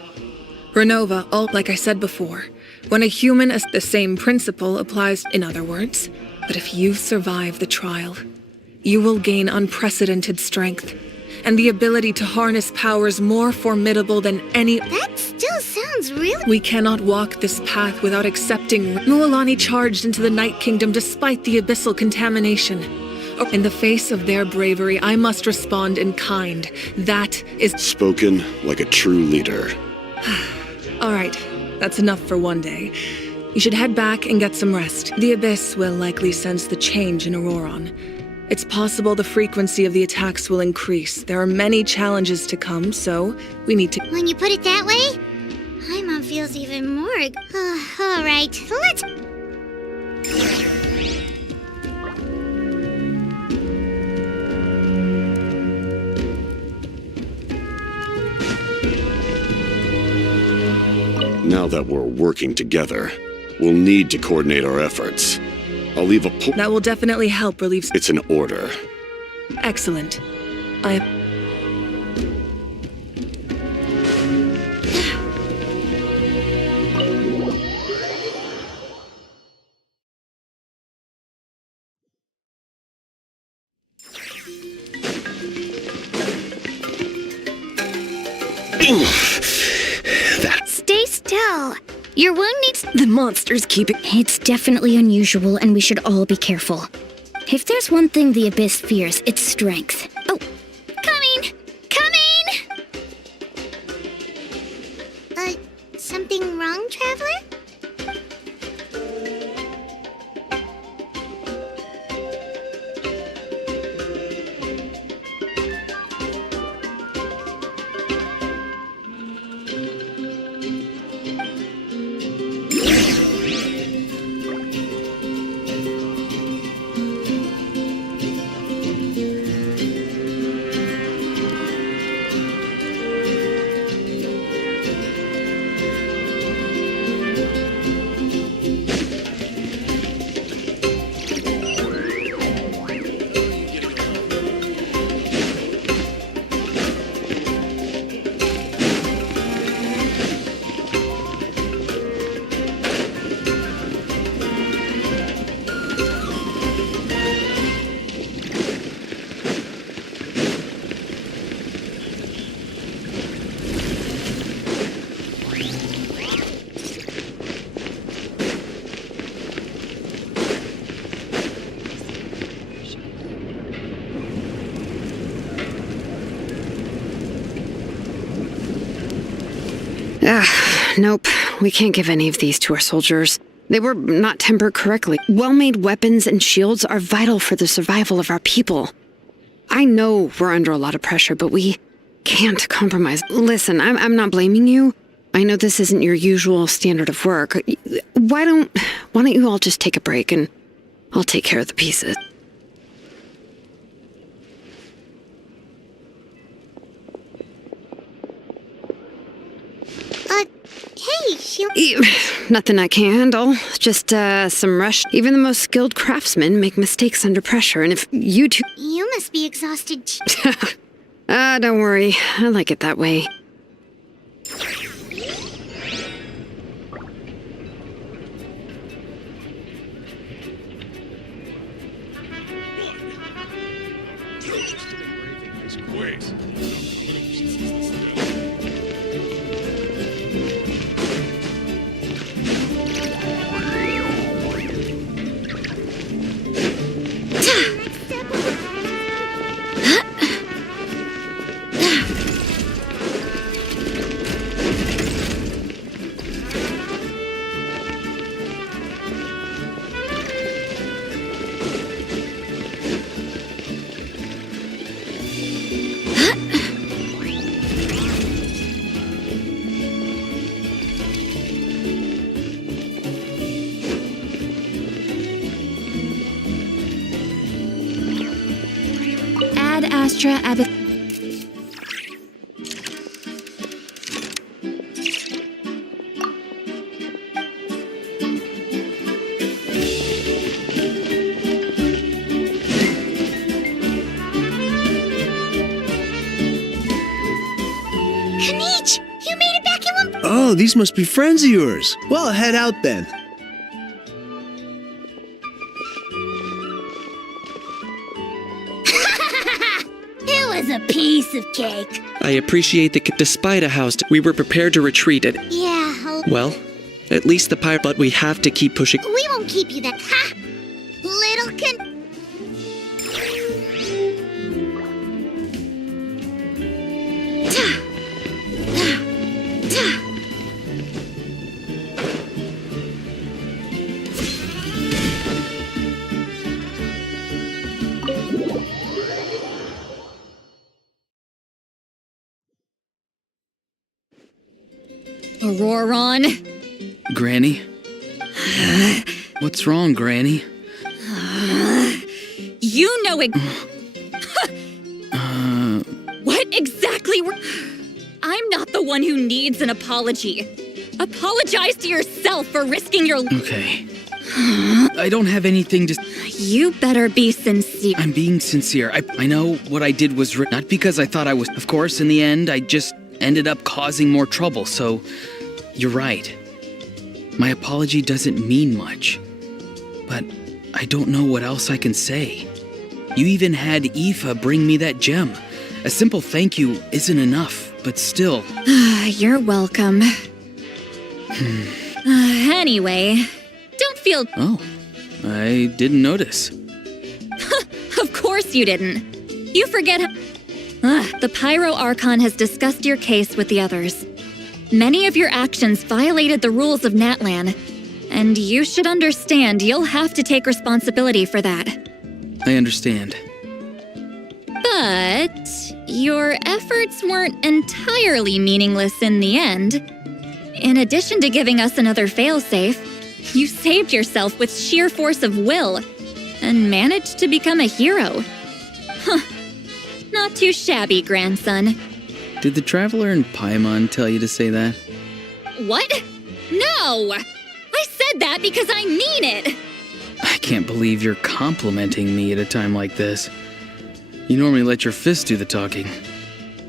Renova, all like I said before. When a human is the same principle applies, in other words. But if you survive the trial, you will gain unprecedented strength and the ability to harness powers more formidable than any. That still sounds really. We cannot walk this path without accepting. Mualani charged into the Night Kingdom despite the abyssal contamination. In the face of their bravery, I must respond in kind. That is. Spoken like a true leader. All right, that's enough for one day. You should head back and get some rest. The Abyss will likely sense the change in Auroron. It's possible the frequency of the attacks will increase. There are many challenges to come, so we need to. When you put it that way, Paimon feels even more. All right, let's. Now that we're working together, we'll need to coordinate our efforts. I'll leave a That will definitely help relieve. It's an order. Excellent. Stay still. Your wound needs. The monsters keep it. It's definitely unusual, and we should all be careful. If there's one thing the Abyss fears, it's strength. Oh, Coming! Something wrong, Traveler? Nope. We can't give any of these to our soldiers. They were not tempered correctly. Well-made weapons and shields are vital for the survival of our people. I know we're under a lot of pressure, but we can't compromise. Listen, I'm not blaming you. I know this isn't your usual standard of work. Why don't you all just take a break and I'll take care of the pieces. Hey, Shield. Nothing I can't handle. Just some rush. Even the most skilled craftsmen make mistakes under pressure, and if you two... You must be exhausted too. Don't worry. I like it that way. Astra Abbott. Kanich, you made it back in one... Oh, these must be friends of yours. Well, head out then. It was a piece of cake. I appreciate that despite a house, we were prepared to retreat it. Yeah, Well, at least the pirate, but we have to keep pushing. we won't keep you that... Ha! Little Kan... Auroron? Granny? What's wrong, Granny? You know it. What exactly were... I'm not the one who needs an apology. Apologize to yourself for risking your... Okay. I don't have anything to... You better be sincere. I'm being sincere. I know what I did was not because I thought I was... Of course, in the end, I just ended up causing more trouble, so... You're right. My apology doesn't mean much. But I don't know what else I can say. You even had Aoife bring me that gem. A simple thank you isn't enough, but still... You're welcome. Anyway, don't feel... Oh, I didn't notice. Of course you didn't. You forget... the Pyro Archon has discussed your case with the others. Many of your actions violated the rules of Natlan, and you should understand you'll have to take responsibility for that. I understand. But your efforts weren't entirely meaningless in the end. In addition to giving us another failsafe, you saved yourself with sheer force of will and managed to become a hero. Huh. Not too shabby, grandson. Did the Traveler and Paimon tell you to say that? What? No! I said that because I mean it! I can't believe you're complimenting me at a time like this. You normally let your fists do the talking.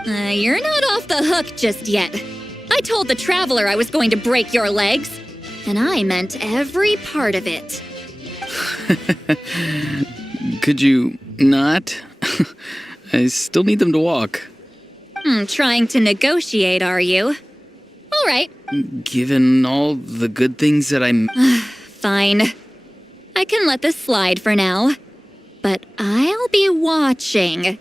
You're not off the hook just yet. I told the Traveler I was going to break your legs, and I meant every part of it. Could you not? I still need them to walk. Trying to negotiate, are you? All right. Given all the good things that I'm... Fine. I can let this slide for now. But I'll be watching.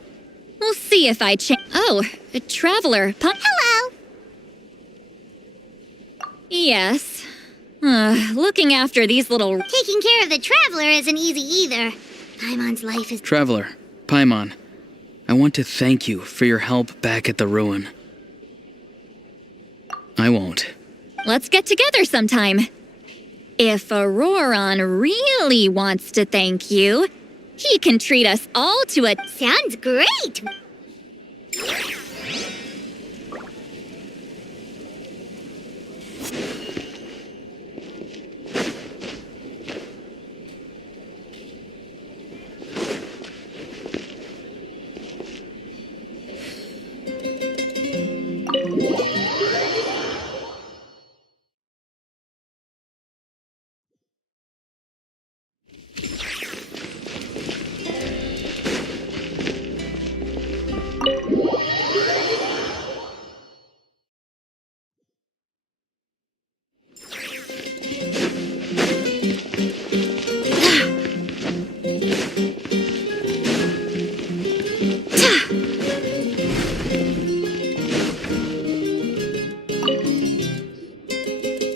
We'll see if I change... Oh, a Traveler. Hello! Yes. Looking after these little... Taking care of the Traveler isn't easy either. Paimon's life is... Traveler, Paimon, I want to thank you for your help back at the ruin. I won't. Let's get together sometime. If Auroron really wants to thank you, he can treat us all to a... Sounds great!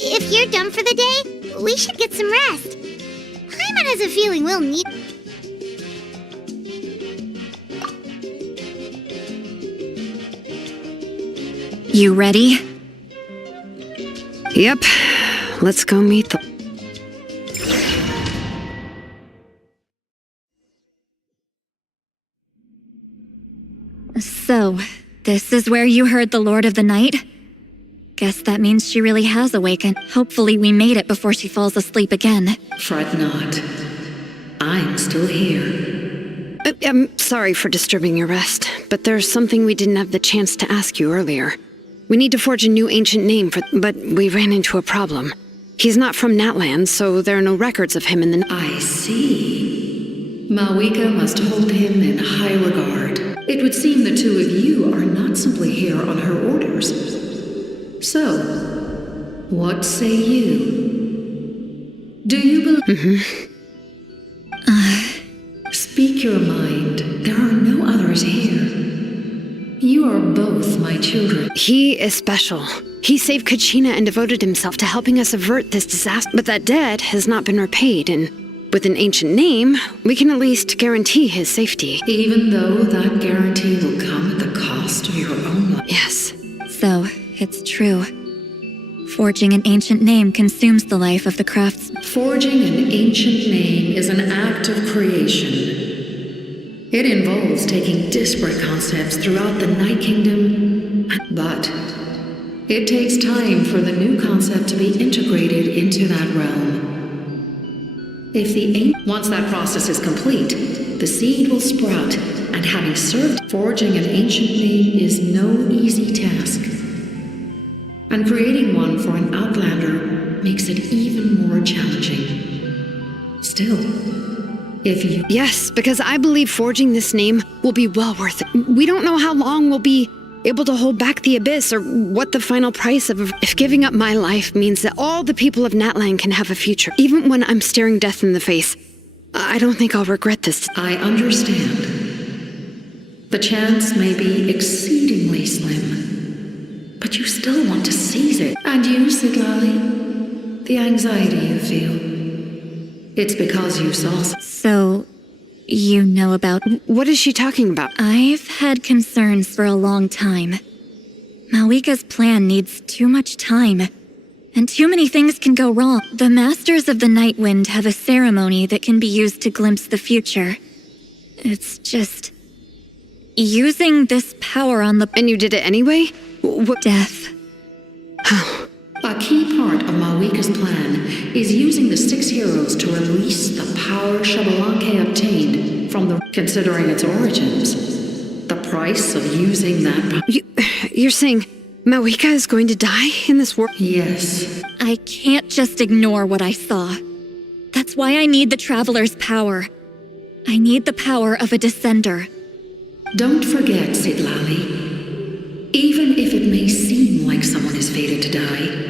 If you're done for the day, we should get some rest. Paimon has a feeling we'll need... You ready? Yep. Let's go meet the... So, this is where you heard the Lord of the Night? Guess that means she really has awakened. Hopefully we made it before she falls asleep again. Fret not. I'm still here. I'm sorry for disturbing your rest, but there's something we didn't have the chance to ask you earlier. We need to forge a new ancient name but we ran into a problem. He's not from Natlan, so there are no records of him in the... I see. Malwika must hold him in high regard. It would seem the two of you are not simply here on her orders. So, what say you? Do you believe... Speak your mind. There are no others here. You are both my children. He is special. He saved Kachina and devoted himself to helping us avert this disaster. But that debt has not been repaid, and with an ancient name, we can at least guarantee his safety. Even though that guarantee will come at the cost of your own life. Yes. So, it's true. Forging an ancient name consumes the life of the craftsman. Forging an ancient name is an act of creation. It involves taking disparate concepts throughout the Night Kingdom, but it takes time for the new concept to be integrated into that realm. Once that process is complete, the seed will sprout, and having served, forging an ancient name is no easy task. And creating one for an Outlander makes it even more challenging. Still, if you... Yes, because I believe forging this name will be well worth it. We don't know how long we'll be able to hold back the Abyss or what the final price of... If giving up my life means that all the people of Natlan can have a future, even when I'm staring death in the face, I don't think I'll regret this. I understand. The chance may be exceedingly slim, but you still want to seize it. And you, Siglali, the anxiety you feel, it's because you saw... So, you know about... What is she talking about? I've had concerns for a long time. Malwika's plan needs too much time, and too many things can go wrong. The Masters of the Night Wind have a ceremony that can be used to glimpse the future. It's just... using this power on the... And you did it anyway? What? Death. A key part of Malwika's plan is using the 6 heroes to release the power Xbalanque obtained from the... Considering its origins, the price of using that... You're saying Malwika is going to die in this war? Yes. I can't just ignore what I saw. That's why I need the Traveler's power. I need the power of a Descender. Don't forget, Siglali. Even if it may seem like someone is fated to die,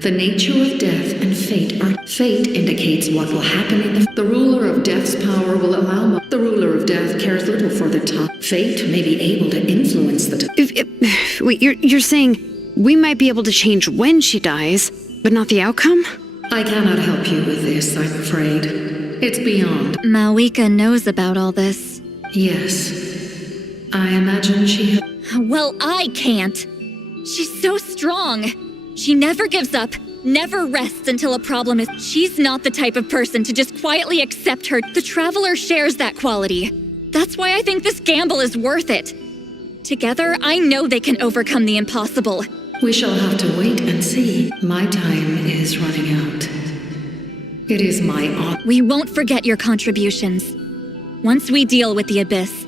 the nature of death and fate are... Fate indicates what will happen in the... The ruler of death's power will allow... The ruler of death cares little for the time. Fate may be able to influence the time. Wait, you're saying we might be able to change when she dies, but not the outcome? I cannot help you with this, I'm afraid. It's beyond... Malwika knows about all this. Yes. I imagine she... Well, I can't. She's so strong. She never gives up, never rests until a problem is... She's not the type of person to just quietly accept her. The Traveler shares that quality. That's why I think this gamble is worth it. Together, I know they can overcome the impossible. We shall have to wait and see. My time is running out. It is my honor. We won't forget your contributions. Once we deal with the Abyss,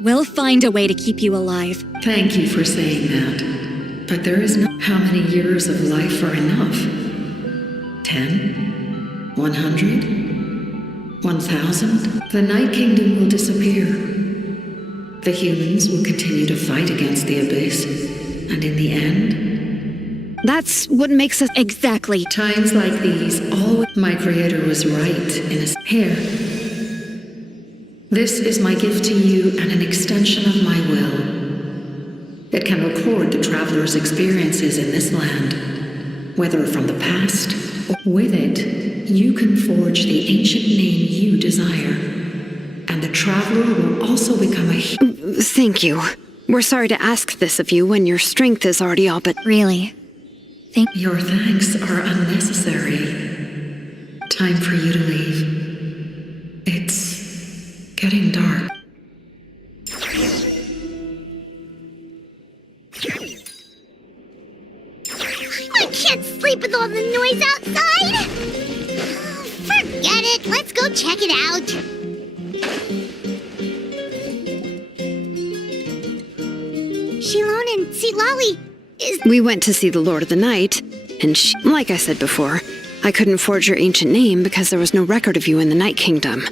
we'll find a way to keep you alive. Thank you for saying that. But there is no... How many years of life are enough? 10? 100? 1,000? The Night Kingdom will disappear. The humans will continue to fight against the Abyss. And in the end... That's what makes us... Exactly. Times like these, always... My Creator was right in his... Here. This is my gift to you and an extension of my will. It can record the Traveler's experiences in this land, whether from the past or... With it, you can forge the ancient name you desire. And the Traveler will also become a... Thank you. We're sorry to ask this of you when your strength is already all but... Really? Your thanks are unnecessary. Time for you to leave. It's getting dark. I can't sleep with all the noise outside! Forget it, let's go check it out! Shilon and Sitlali, We went to see the Lord of the Night, and like I said before, I couldn't forge your ancient name because there was no record of you in the Night Kingdom.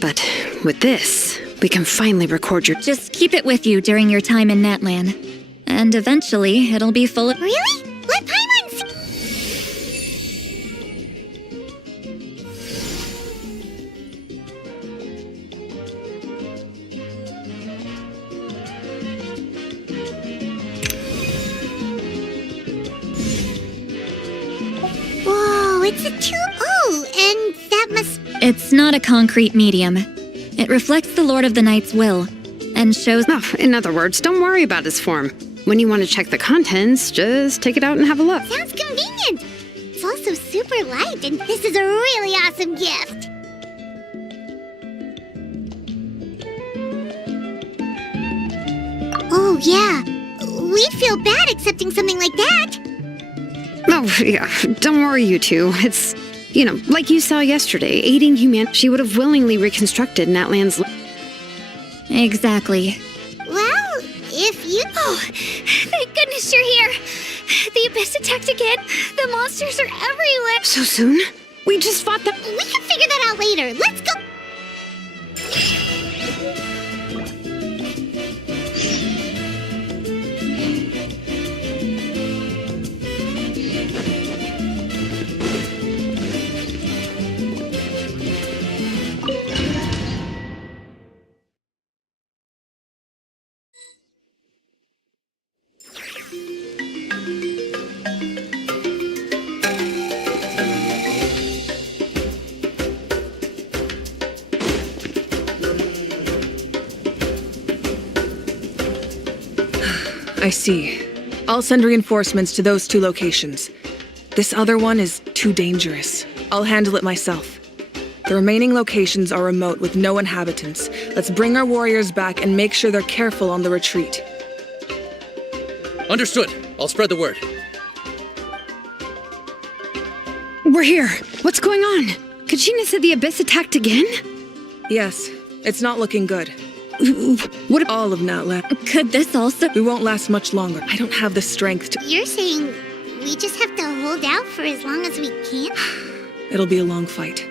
But with this, we can finally record your— Just keep it with you during your time in Natlan. And eventually, it'll be full of— Really? Let Paimon see. Whoa, it's a tube. Oh, and that must— It's not a concrete medium. It reflects the Lord of the Night's will, and shows— Oh, in other words, don't worry about its form. When you want to check the contents, just take it out and have a look. Sounds convenient. It's also super light, and this is a really awesome gift. Oh, yeah. We'd feel bad accepting something like that. Oh, yeah, don't worry, you two. It's, like you saw yesterday, aiding humanity. She would have willingly reconstructed Natlan's— Exactly. Well, if you— Oh, thank goodness you're here. The Abyss attacked again. The monsters are everywhere. So soon? We just fought them. We can figure that out later. Let's go. I see. I'll send reinforcements to those 2 locations. This other one is too dangerous. I'll handle it myself. The remaining locations are remote with no inhabitants. Let's bring our warriors back and make sure they're careful on the retreat. Understood. I'll spread the word. We're here. What's going on? Kachina said the Abyss attacked again? Yes, it's not looking good. What— All of Natlan. Could this also— We won't last much longer. I don't have the strength to— You're saying we just have to hold out for as long as we can? It'll be a long fight.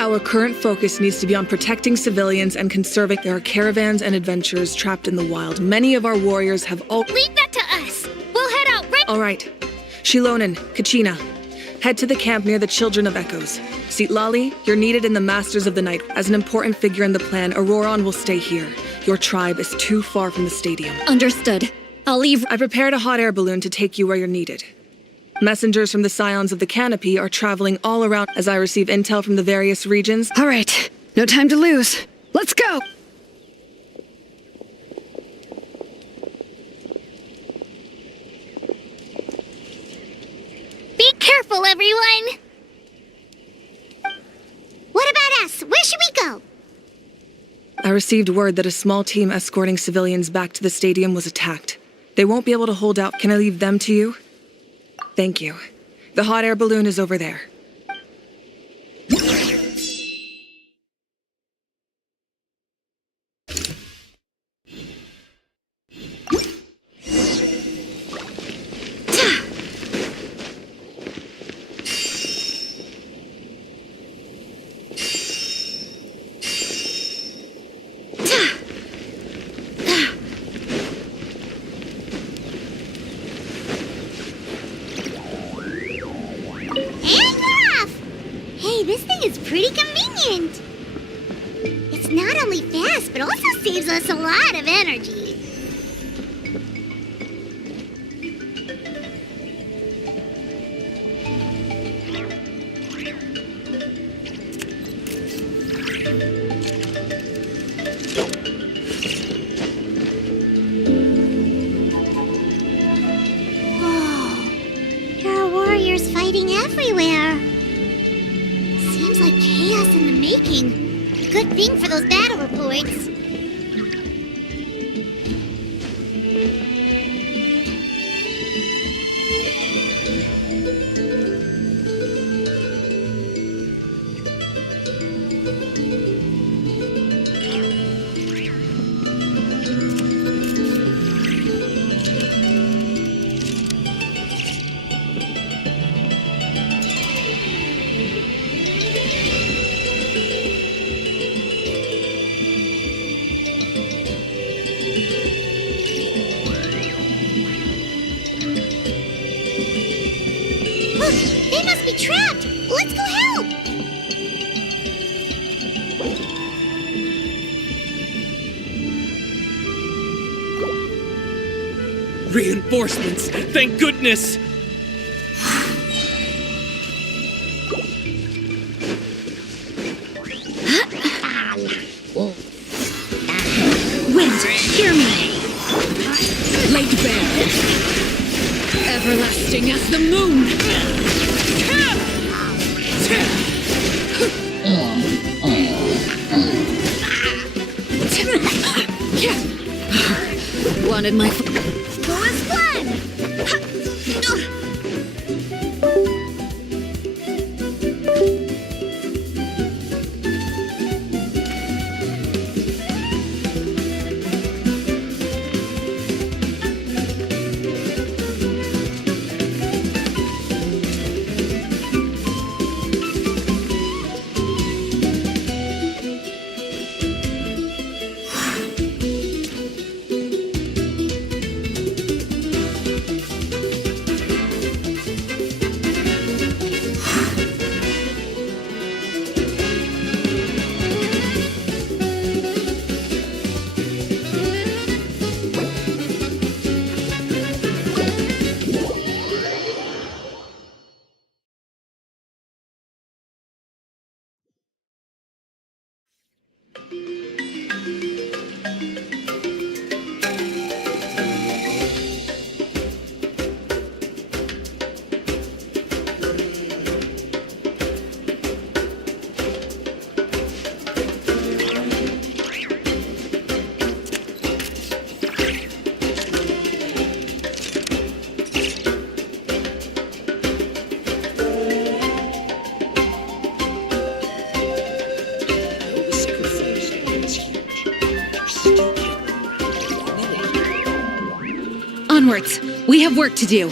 Our current focus needs to be on protecting civilians and conserving— There are caravans and adventurers trapped in the wild. Many of our warriors have all— Leave that to us. We'll head out right— All right. Shilonen, Kachina, head to the camp near the Children of Echoes. Citlali, you're needed in the Masters of the Night. As an important figure in the plan, Auroron will stay here. Your tribe is too far from the stadium. Understood. I'll leave— I prepared a hot air balloon to take you where you're needed. Messengers from the Scions of the Canopy are traveling all around as I receive intel from the various regions. All right, no time to lose. Let's go! Be careful, everyone! What about us? Where should we go? I received word that a small team escorting civilians back to the stadium was attacked. They won't be able to hold out. Can I leave them to you? Thank you. The hot air balloon is over there. This thing is pretty convenient. It's not only fast, but also saves us a lot of energy. Whoa, there are warriors fighting everywhere. Seems like chaos in the making. Good thing for those battle reports. Look, they must be trapped. Let's go help. Reinforcements! Thank goodness! Wind, hear me! Laid bare, everlasting as the moon! Wanted my... Who is Glenn? Onwards! We have work to do.